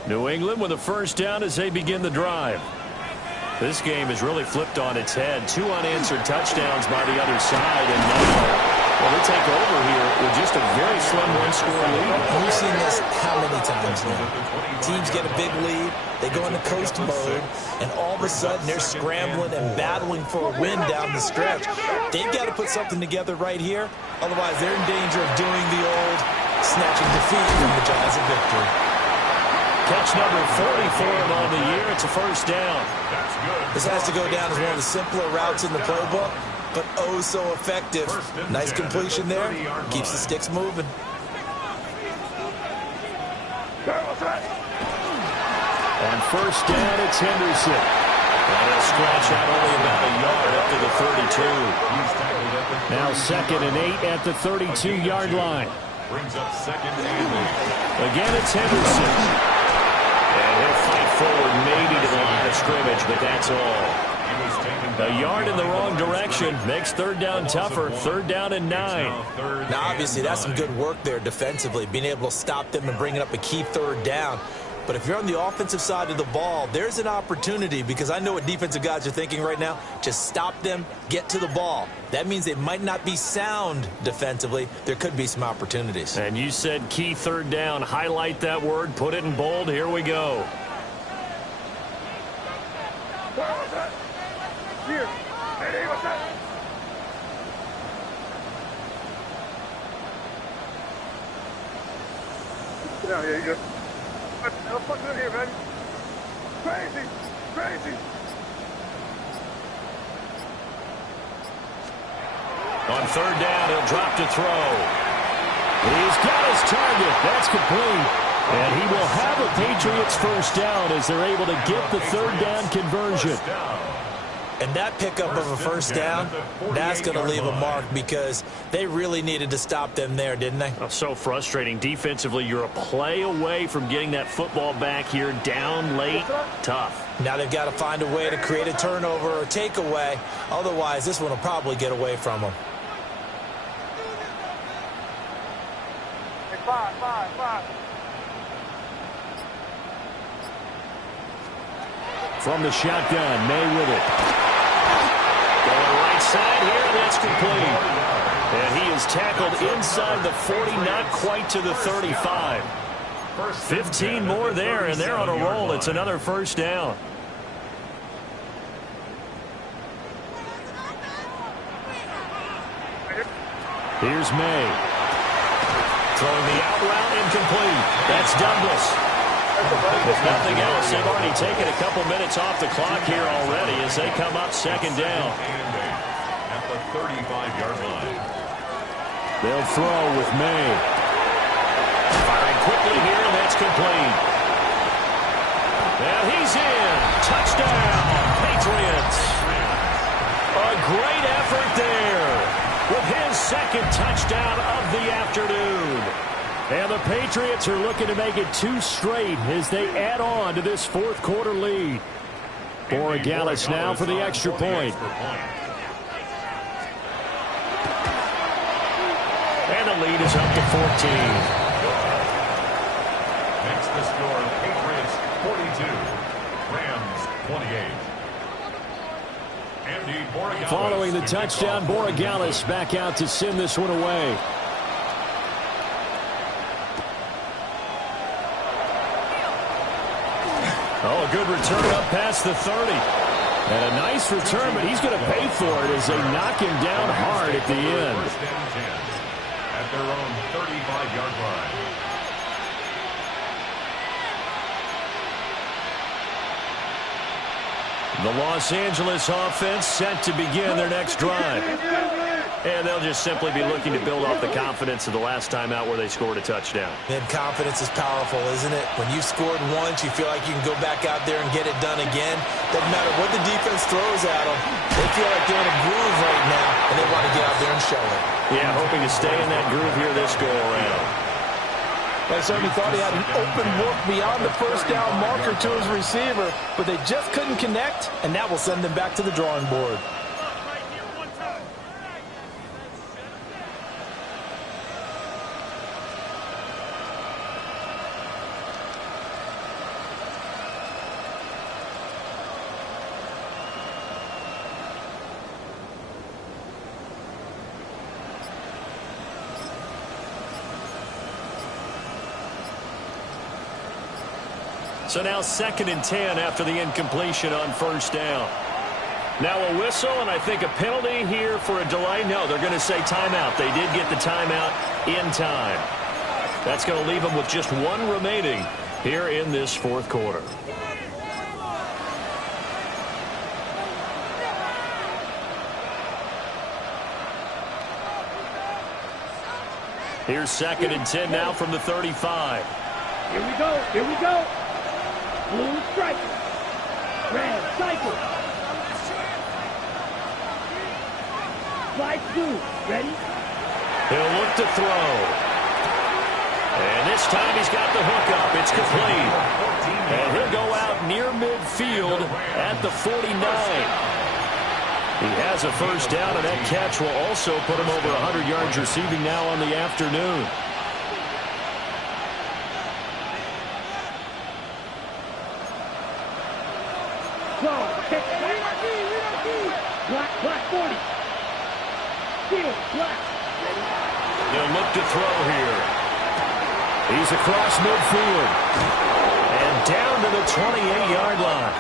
New England with a first down as they begin the drive. This game has really flipped on its head. 2 unanswered touchdowns by the other side, and well, they take over here with just a very slim one-score lead. We've seen this how many times now? Teams get a big lead, they go into coast mode, and all of a sudden they're scrambling and battling for a win down the stretch. They've got to put something together right here, otherwise they're in danger of doing the old snatching defeat from the jaws of victory. Catch number 40 for him on the year. It's a first down. This has to go down as one of the simpler routes in the playbook, but oh so effective. Nice completion there. Keeps the sticks moving. On first down, it's Henderson. And he'll scratch out only about a yard up to the 32. Now 2nd and 8 at the 32-yard line. Brings up 2nd and 8. Again, it's Henderson. And he'll fight forward maybe to the line of scrimmage, but that's all. A yard in the wrong direction makes 3rd down tougher. 3rd down and 9. Now, obviously, that's some good work there defensively, being able to stop them and bringing up a key 3rd down. But if you're on the offensive side of the ball, there's an opportunity, because I know what defensive guys are thinking right now. Just stop them, get to the ball. That means they might not be sound defensively. There could be some opportunities. And you said key 3rd down. Highlight that word. Put it in bold. Here we go. Here. Hey, what's that? Get down here, you go. What the fuck's in here, man? Crazy! Crazy! On 3rd down, he'll drop to throw. He's got his target. That's complete. And he will have a Patriots first down as they're able to get the 3rd down conversion. And that pickup of a first down, that's going to leave a mark, because they really needed to stop them there, didn't they? Oh, so frustrating. Defensively, you're a play away from getting that football back here. Down late, tough. Now they've got to find a way to create a turnover or takeaway. Otherwise, this one will probably get away from them. Hey, five. From the shotgun, May with it. Going right side here, that's complete. And he is tackled inside the 40, not quite to the 35. 15 more there, and they're on a roll. It's another first down. Here's May. Throwing the out route, incomplete. That's Douglas. If nothing else, they've already taken a couple minutes off the clock here already as they come up 2nd down. At the 35-yard line. They'll throw with May. Firing quickly here, and that's complete. And he's in. Touchdown, Patriots. A great effort there with his 2nd touchdown of the afternoon. And the Patriots are looking to make it 2 straight as they add on to this 4th quarter lead. Borregales now for the extra point. And the lead is up to 14. Makes the score Patriots 42, Rams 28. Andy Borregales. Following the touchdown, Borregales back out to send this one away. Oh, a good return up past the 30. And a nice return, but he's going to pay for it as they knock him down hard at the end. First down 10 at their own 35-yard line. The Los Angeles offense set to begin their next drive. And they'll just simply be looking to build off the confidence of the last time out where they scored a touchdown. And confidence is powerful, isn't it? When you scored once, you feel like you can go back out there and get it done again. Doesn't matter what the defense throws at them. They feel like they're in a groove right now, and they want to get out there and show it. Yeah, hoping to stay in that groove here this go-around. I certainly thought he had an open look beyond the first down marker to his receiver, but they just couldn't connect, and that will send them back to the drawing board. So now 2nd and 10 after the incompletion on first down. Now a whistle, and I think a penalty here for a delay. No, they're going to say timeout. They did get the timeout in time. That's going to leave them with just 1 remaining here in this 4th quarter. Here's 2nd and 10 now from the 35. Here we go. Here we go. Blue strike. Red cycle. Flight blue. Ready? He'll look to throw. And this time he's got the hook up. It's complete. And he'll go out near midfield at the 49. He has a first down, and that catch will also put him over 100 yards receiving now on the afternoon. Black 40. Field, black. They'll look to throw here. He's across midfield. And down to the 28-yard line.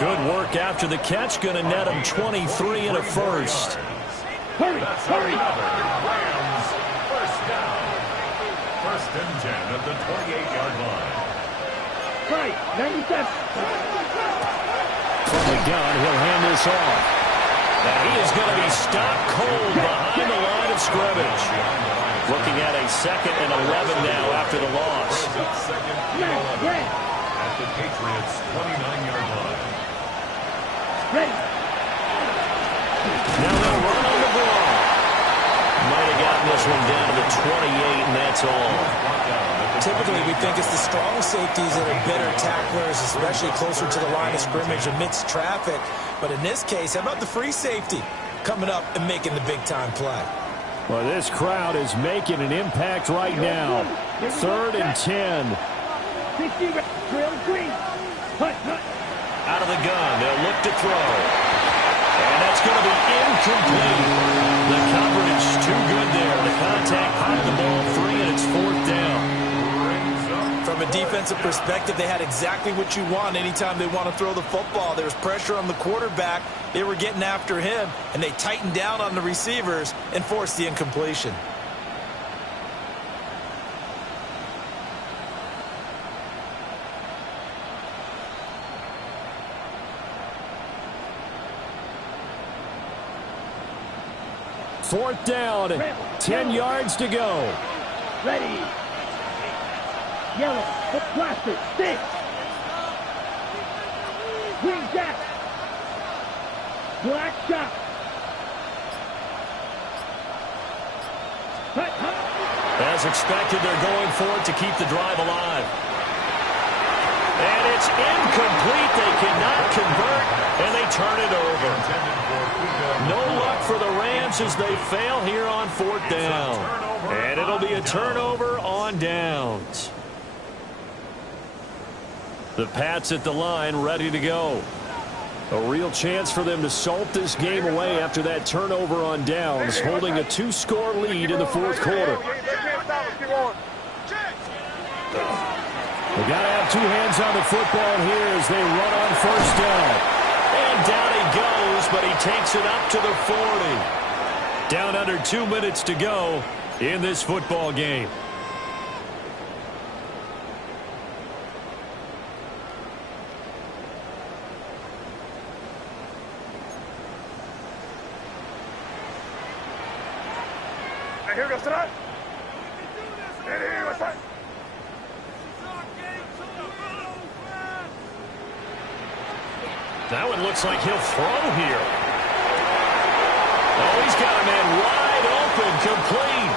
Good work after the catch. Going to net him 23 and a first. Hurry, hurry. Rams, first down. First and 10 at the 28-yard line. Right, 97. From the gun, he'll hand this off. And he is going to be stopped cold behind the line of scrimmage. Looking at a 2nd and 11 now after the loss. Second and 11 at the Patriots' 29-yard line. Ready. Now they'll run on the ball. Might have gotten this one down to the 28, and that's all. Typically, we think it's the strong safeties that are better tacklers, especially closer to the line of scrimmage amidst traffic. But in this case, how about the free safety coming up and making the big-time play? Well, this crowd is making an impact right now. 3rd and 10. 60, drill green. Hut. Out of the gun, they'll look to throw. And that's going to be incomplete. The coverage too good there. The contact popped the ball free, and it's 4th down. From a defensive perspective, they had exactly what you want anytime they want to throw the football. There was pressure on the quarterback. They were getting after him, and they tightened down on the receivers and forced the incompletion. Fourth down, 10 yards to go. Ready. Yellow, blaster, stick. Green jack. Black shot. As expected, they're going for it to keep the drive alive. And it's incomplete. They cannot convert, and they turn it over. No luck for the Rams as they fail here on 4th down. And it'll be a turnover on downs. The Pats at the line, ready to go. A real chance for them to salt this game away after that turnover on downs, holding a 2-score lead in the 4th quarter. They've got to have 2 hands on the football here as they run on 1st down. And down he goes, but he takes it up to the 40. Down under 2 minutes to go in this football game. Here goes tonight. That one looks like he'll throw here. Oh, he's got a man wide open, complete.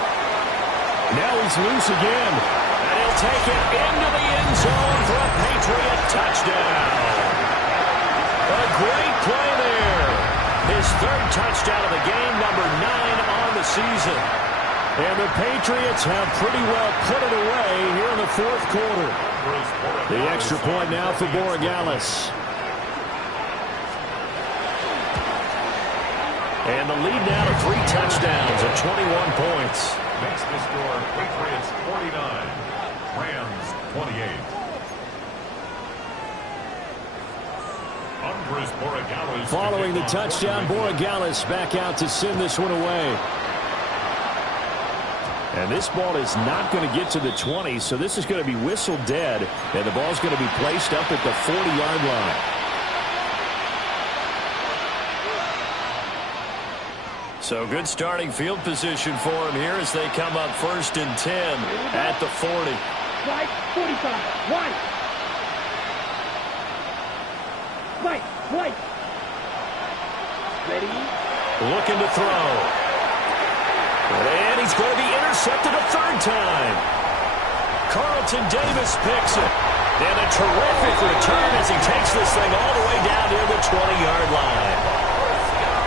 Now he's loose again. And he'll take it into the end zone for a Patriot touchdown. A great play there. His 3rd touchdown of the game, number 9 on the season. And the Patriots have pretty well put it away here in the 4th quarter. The extra point now for Borregales. And the lead now to 3 touchdowns at 21 points. Makes the score Patriots 49, Rams 28. Following the touchdown, Borregales back out to send this one away. And this ball is not going to get to the 20, so this is going to be whistled dead, and the ball's going to be placed up at the 40-yard line. So good starting field position for him here as they come up 1st and 10 at the 40. Right, 45, right. White. Ready? Looking to throw. And he's going to be intercepted a third time. Carlton Davis picks it. And a terrific return as he takes this thing all the way down near the 20-yard line.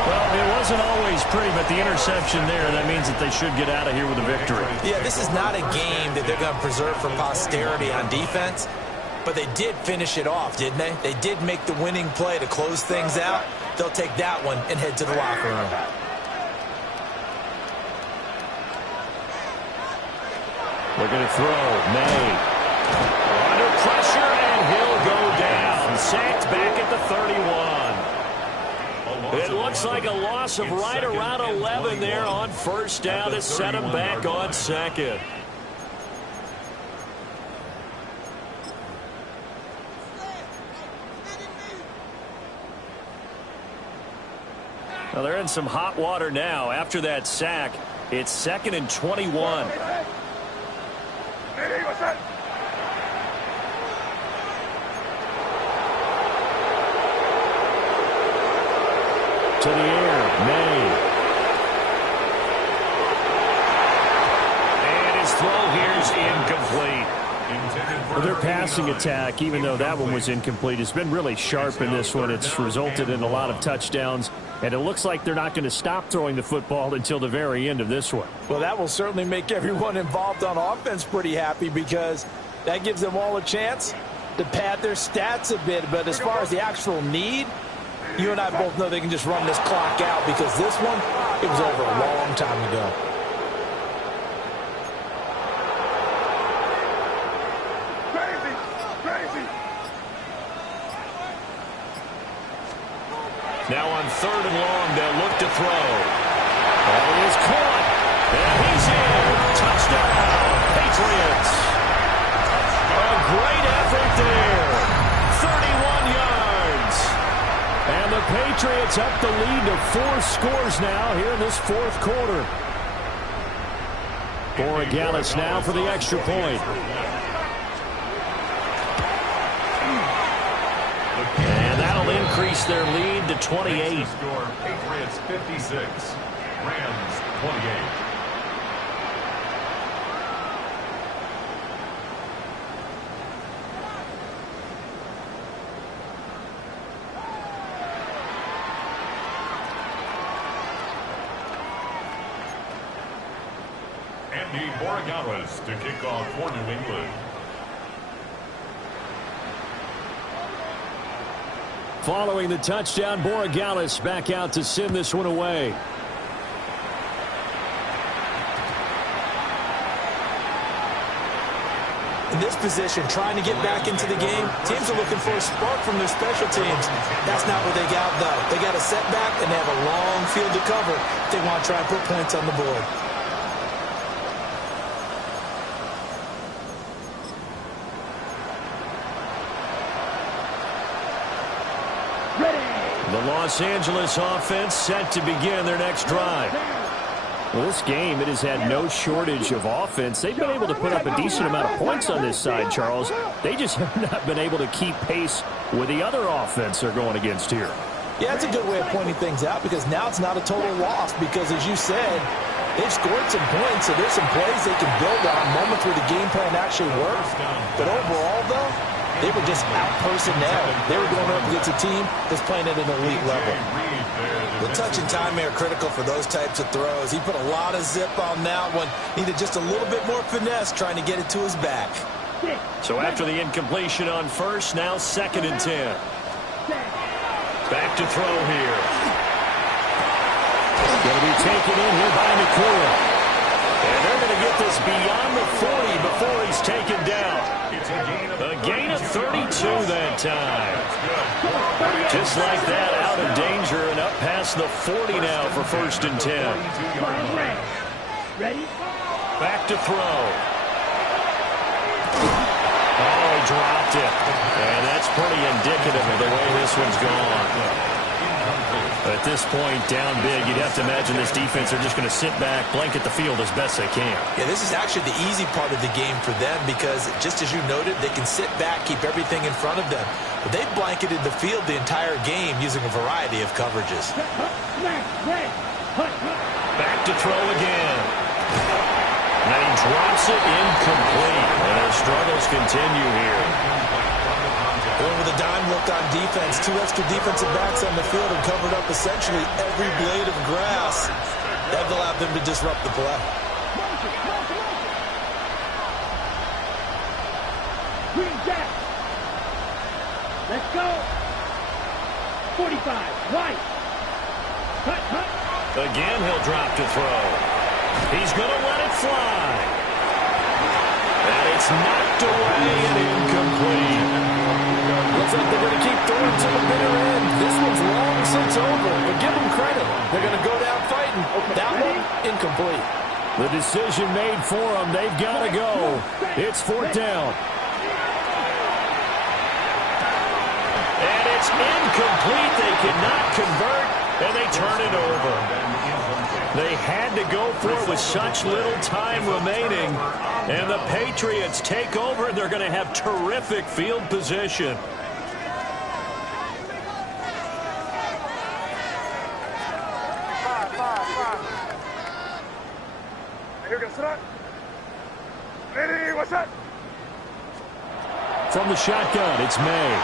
Well, it wasn't always pretty, but the interception there, that means that they should get out of here with a victory. Yeah, this is not a game that they're going to preserve for posterity on defense, but they did finish it off, didn't they? They did make the winning play to close things out. They'll take that one and head to the locker room. Looking to throw. May. Under pressure, and he'll go down. Sacked back at the 31. It looks like a loss of right around 11 there on first down to set him back on second. Well, they're in some hot water now. After that sack, it's 2nd and 21. To the air, May. And his throw here is incomplete. Well, their passing attack, even though that one was incomplete, has been really sharp in this one. It's resulted in a lot of touchdowns, and it looks like they're not going to stop throwing the football until the very end of this one. Well, that will certainly make everyone involved on offense pretty happy because that gives them all a chance to pad their stats a bit. But as far as the actual need, you and I both know they can just run this clock out because this one, it was over a long time ago. Now on 3rd and long, they'll look to throw. And he is caught. And he's in. Touchdown, Patriots. A great effort there. 31 yards. And the Patriots up the lead to 4 scores now here in this 4th quarter. Borregales now for the extra point. And that'll increase their lead to 28. Score, Patriots 56, Rams 28. Andy Borregales to kick off for New England. Following the touchdown, Borregales back out to send this one away. In this position, trying to get back into the game, teams are looking for a spark from their special teams. That's not what they got, though. They got a setback, and they have a long field to cover if they want to try and put points on the board. The Los Angeles offense set to begin their next drive. Well, this game, it has had no shortage of offense. They've been able to put up a decent amount of points on this side, Charles. They just have not been able to keep pace with the other offense they're going against here. Yeah, that's a good way of pointing things out because now it's not a total loss because, as you said, they've scored some points, so there's some plays they can build on, moments where the game plan actually works. But overall, though, they were just out-personnel. They were going up against a team that's playing at an elite level. The touch and time are critical for those types of throws. He put a lot of zip on that one. Needed just a little bit more finesse trying to get it to his back. So after the incompletion on first, now 2nd and 10. Back to throw here. Going to be taken in here by Nakua. And they're going to get this beyond the 40 before he's taken down. A gain of 32 that time. Just like that, out of danger and up past the 40 now for 1st and 10. Ready? Back to throw. Oh, he dropped it. And that's pretty indicative of the way this one's gone. At this point, down big, you'd have to imagine this defense are just going to sit back, blanket the field as best they can. Yeah, this is actually the easy part of the game for them because, just as you noted, they can sit back, keep everything in front of them. But they've blanketed the field the entire game using a variety of coverages. Back to throw again. And he drops it incomplete. And their struggles continue here. Going with a dime look on defense. 2 extra defensive backs on the field and covered up essentially every blade of grass. That allowed them to disrupt the play. Green Jack. Let's go. 45. Right. Cut. Again, he'll drop to throw. He's going to let it fly. And it's knocked away and incomplete. Looks like they're going to keep throwing to the bitter end. This one's long since over, but give them credit. They're going to go down fighting. That one, incomplete. The decision made for them. They've got to go. It's 4th down. And it's incomplete. They cannot convert, and they turn it over. They had to go for it with such little time remaining. And the Patriots take over, and they're going to have terrific field position. From the shotgun, it's May.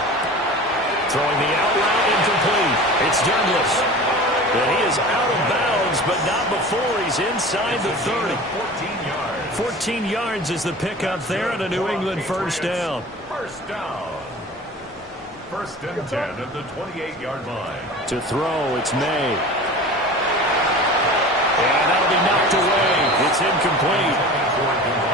Throwing the out route incomplete. It's Douglas. And he is out of bounds, but not before he's inside the 30. 14 yards is the pickup there and a New England first down. First down. 1st and 10 at the 28-yard line. To throw, it's May. And that'll be knocked away. It's incomplete.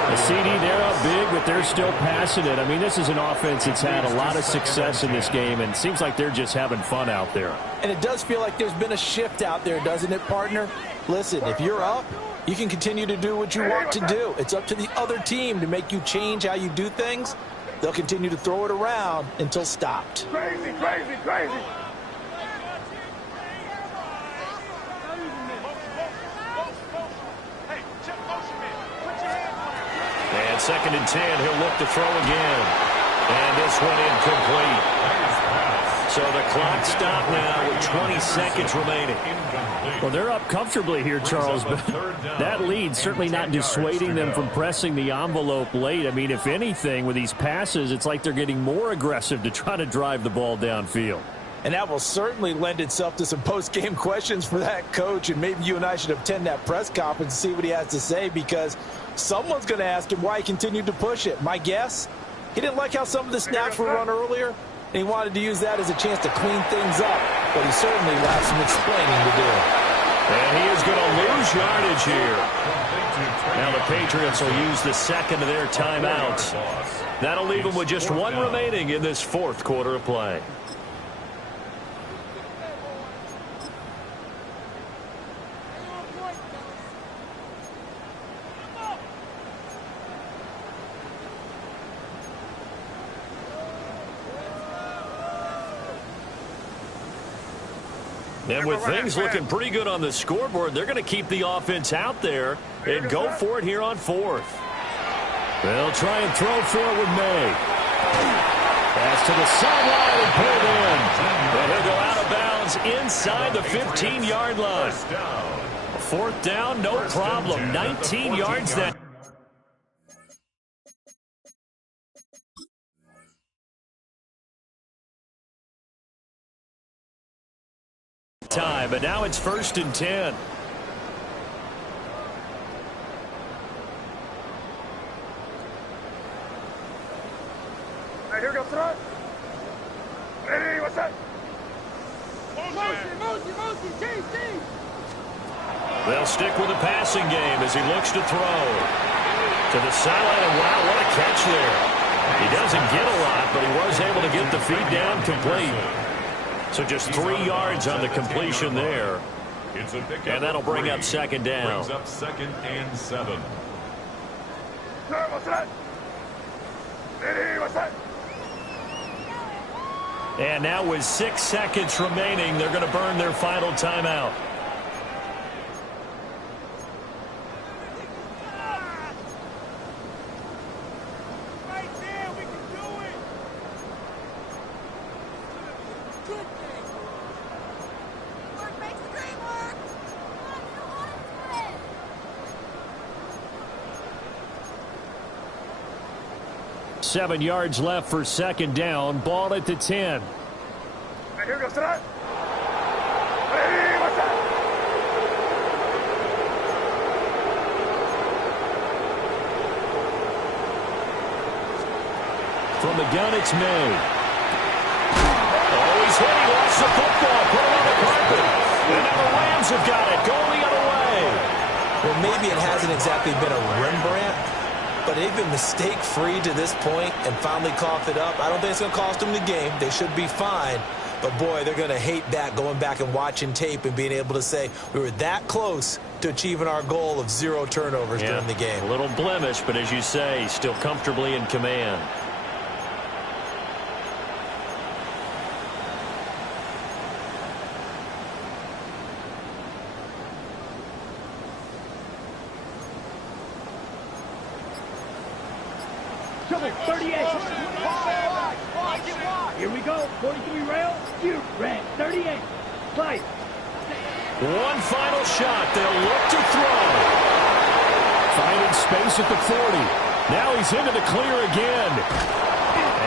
The CD, they're up big, but they're still passing it. I mean, this is an offense that's had a lot of success in this game, and it seems like they're just having fun out there. And it does feel like there's been a shift out there, doesn't it, partner? Listen, if you're up, you can continue to do what you want to do. It's up to the other team to make you change how you do things. They'll continue to throw it around until stopped. Crazy. And 2nd and 10, he'll look to throw again. And this one incomplete. So the clock stopped now with 20 seconds remaining. Well, they're up comfortably here, Charles, but that lead certainly not dissuading them from pressing the envelope late. I mean, if anything, with these passes, it's like they're getting more aggressive to try to drive the ball downfield. And that will certainly lend itself to some post-game questions for that coach, and maybe you and I should attend that press conference and see what he has to say, because someone's going to ask him why he continued to push it. My guess, he didn't like how some of the snaps were run earlier, and he wanted to use that as a chance to clean things up, but he certainly left some explaining to do. And he is going to lose yardage here. Now the Patriots will use the 2nd of their timeouts. That'll leave them with just 1 remaining in this 4th quarter of play. And with things looking pretty good on the scoreboard, they're going to keep the offense out there and go for it here on 4th. They'll try and throw for it with May. Pass to the sideline and pulled in. And he'll go out of bounds inside the 15-yard line. 4th down, no problem. 19 yards that time, but now it's 1st and 10. Here goes front. Ready, what's that? Motion, JC. They'll stick with the passing game as he looks to throw. To the sideline, and wow, what a catch there. He doesn't get a lot, but he was able to get the feed down complete. So just 3 yards on the completion there. And that'll bring up 2nd down. Brings up 2nd and 7. What's that? Ready, what's that? And now with 6 seconds remaining, they're going to burn their final timeout. Seven yards left for second down. Ball at the 10. Here goes that. From the gun, it's May. Oh, he's hit. He lost the football. Put it on the carpet. And now the Rams have got it. Going the other way. Well, maybe it hasn't exactly been a Rembrandt, but they've been mistake-free to this point and finally coughed it up. I don't think it's going to cost them the game. They should be fine. But, boy, they're going to hate that, going back and watching tape and being able to say we were that close to achieving our goal of 0 turnovers during the game. A little blemish, but as you say, still comfortably in command. Trouble, 38. Here we go. 43 rail. You red. 38. Slide. One final shot. They'll look to throw. Finding space at the 40. Now he's into the clear again.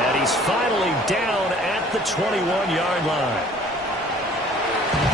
And he's finally down at the 21-yard line.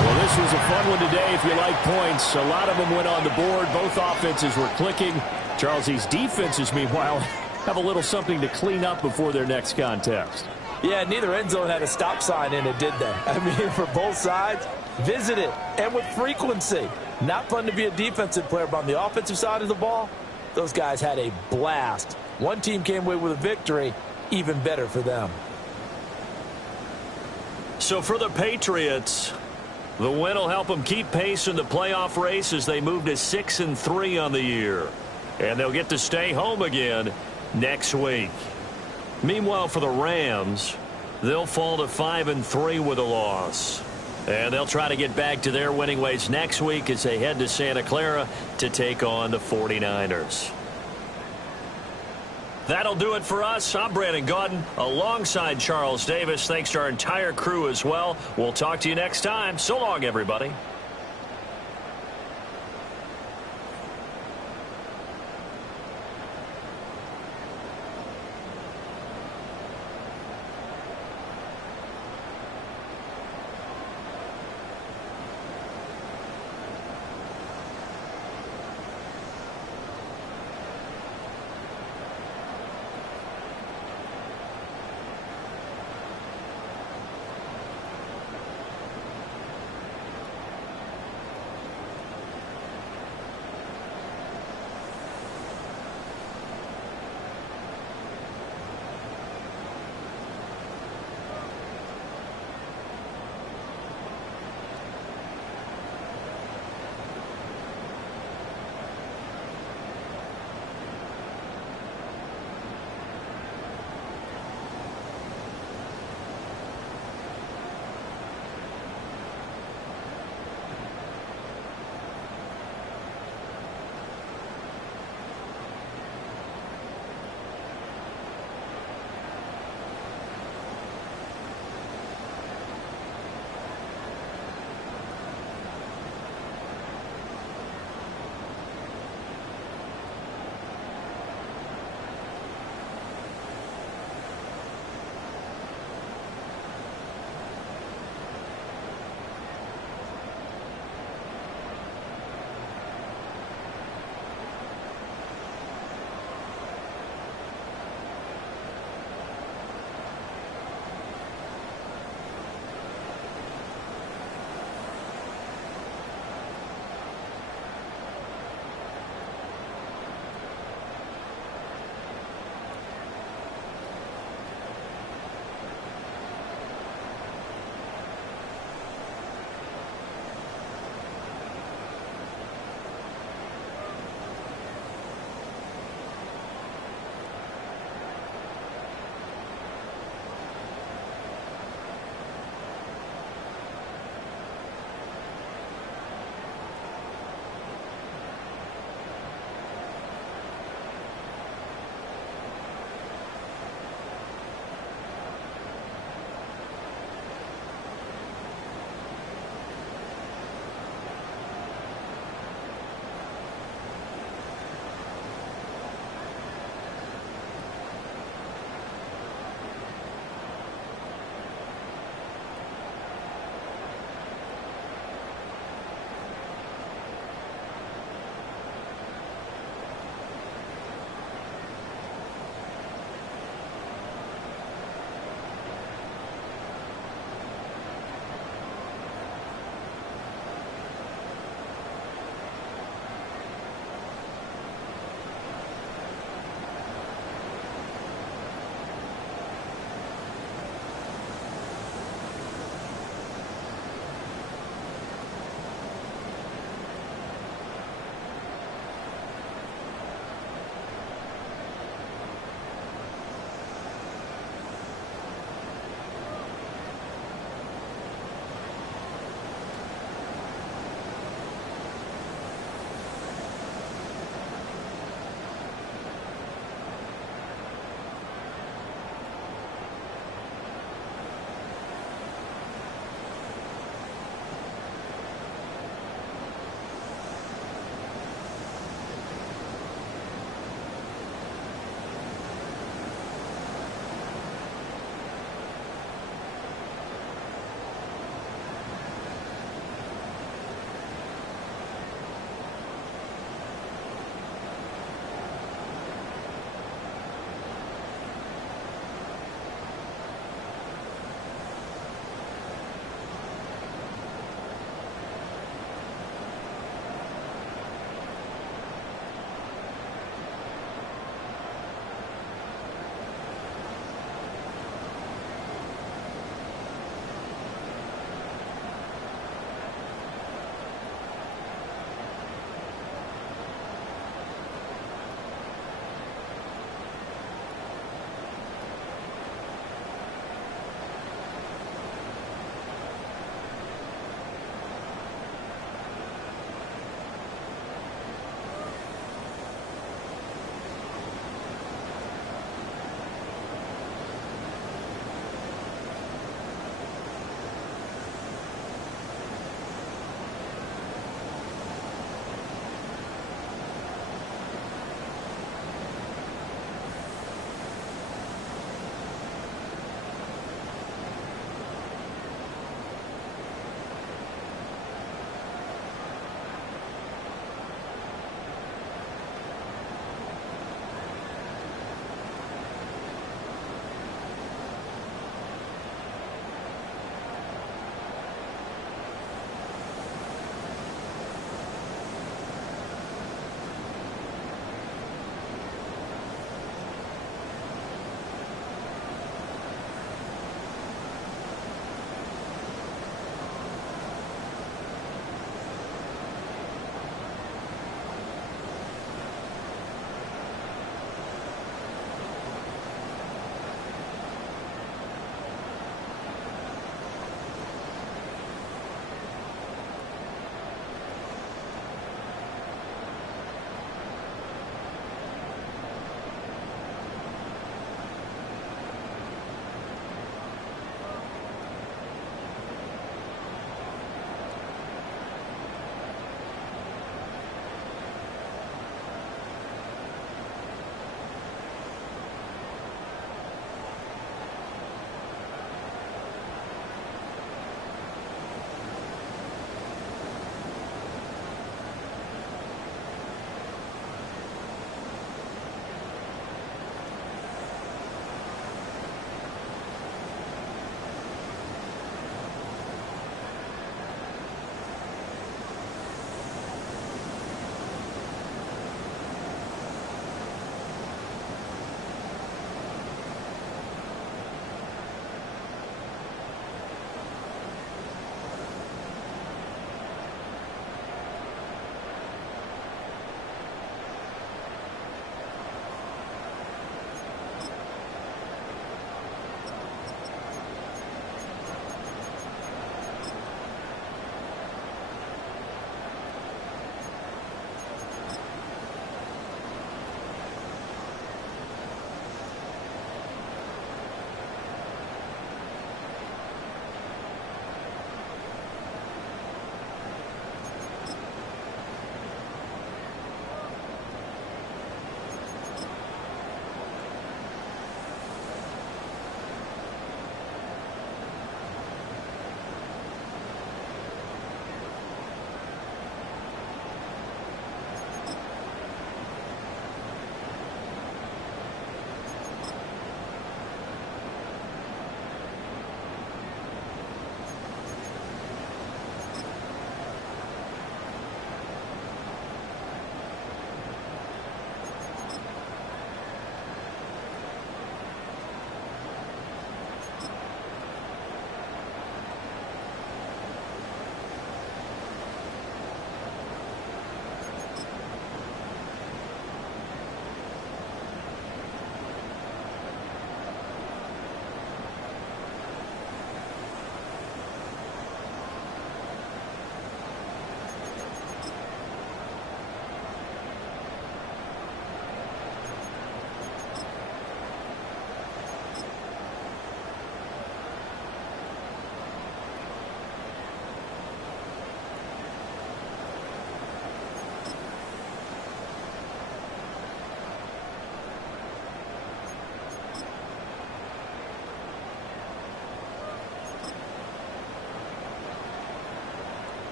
Well, this was a fun one today if you like points. A lot of them went on the board. Both offenses were clicking. Charles, these defenses, meanwhile, have a little something to clean up before their next contest. Yeah, neither end zone had a stop sign in it, did they? I mean, for both sides, visit it, and with frequency. Not fun to be a defensive player, but on the offensive side of the ball, those guys had a blast. One team came away with a victory, even better for them. So for the Patriots, the win will help them keep pace in the playoff race as they move to 6-3 on the year. And they'll get to stay home again next week. Meanwhile, for the Rams, they'll fall to 5-3 with a loss. And they'll try to get back to their winning ways next week as they head to Santa Clara to take on the 49ers. That'll do it for us. I'm Brandon Gaudin alongside Charles Davis. Thanks to our entire crew as well. We'll talk to you next time. So long, everybody.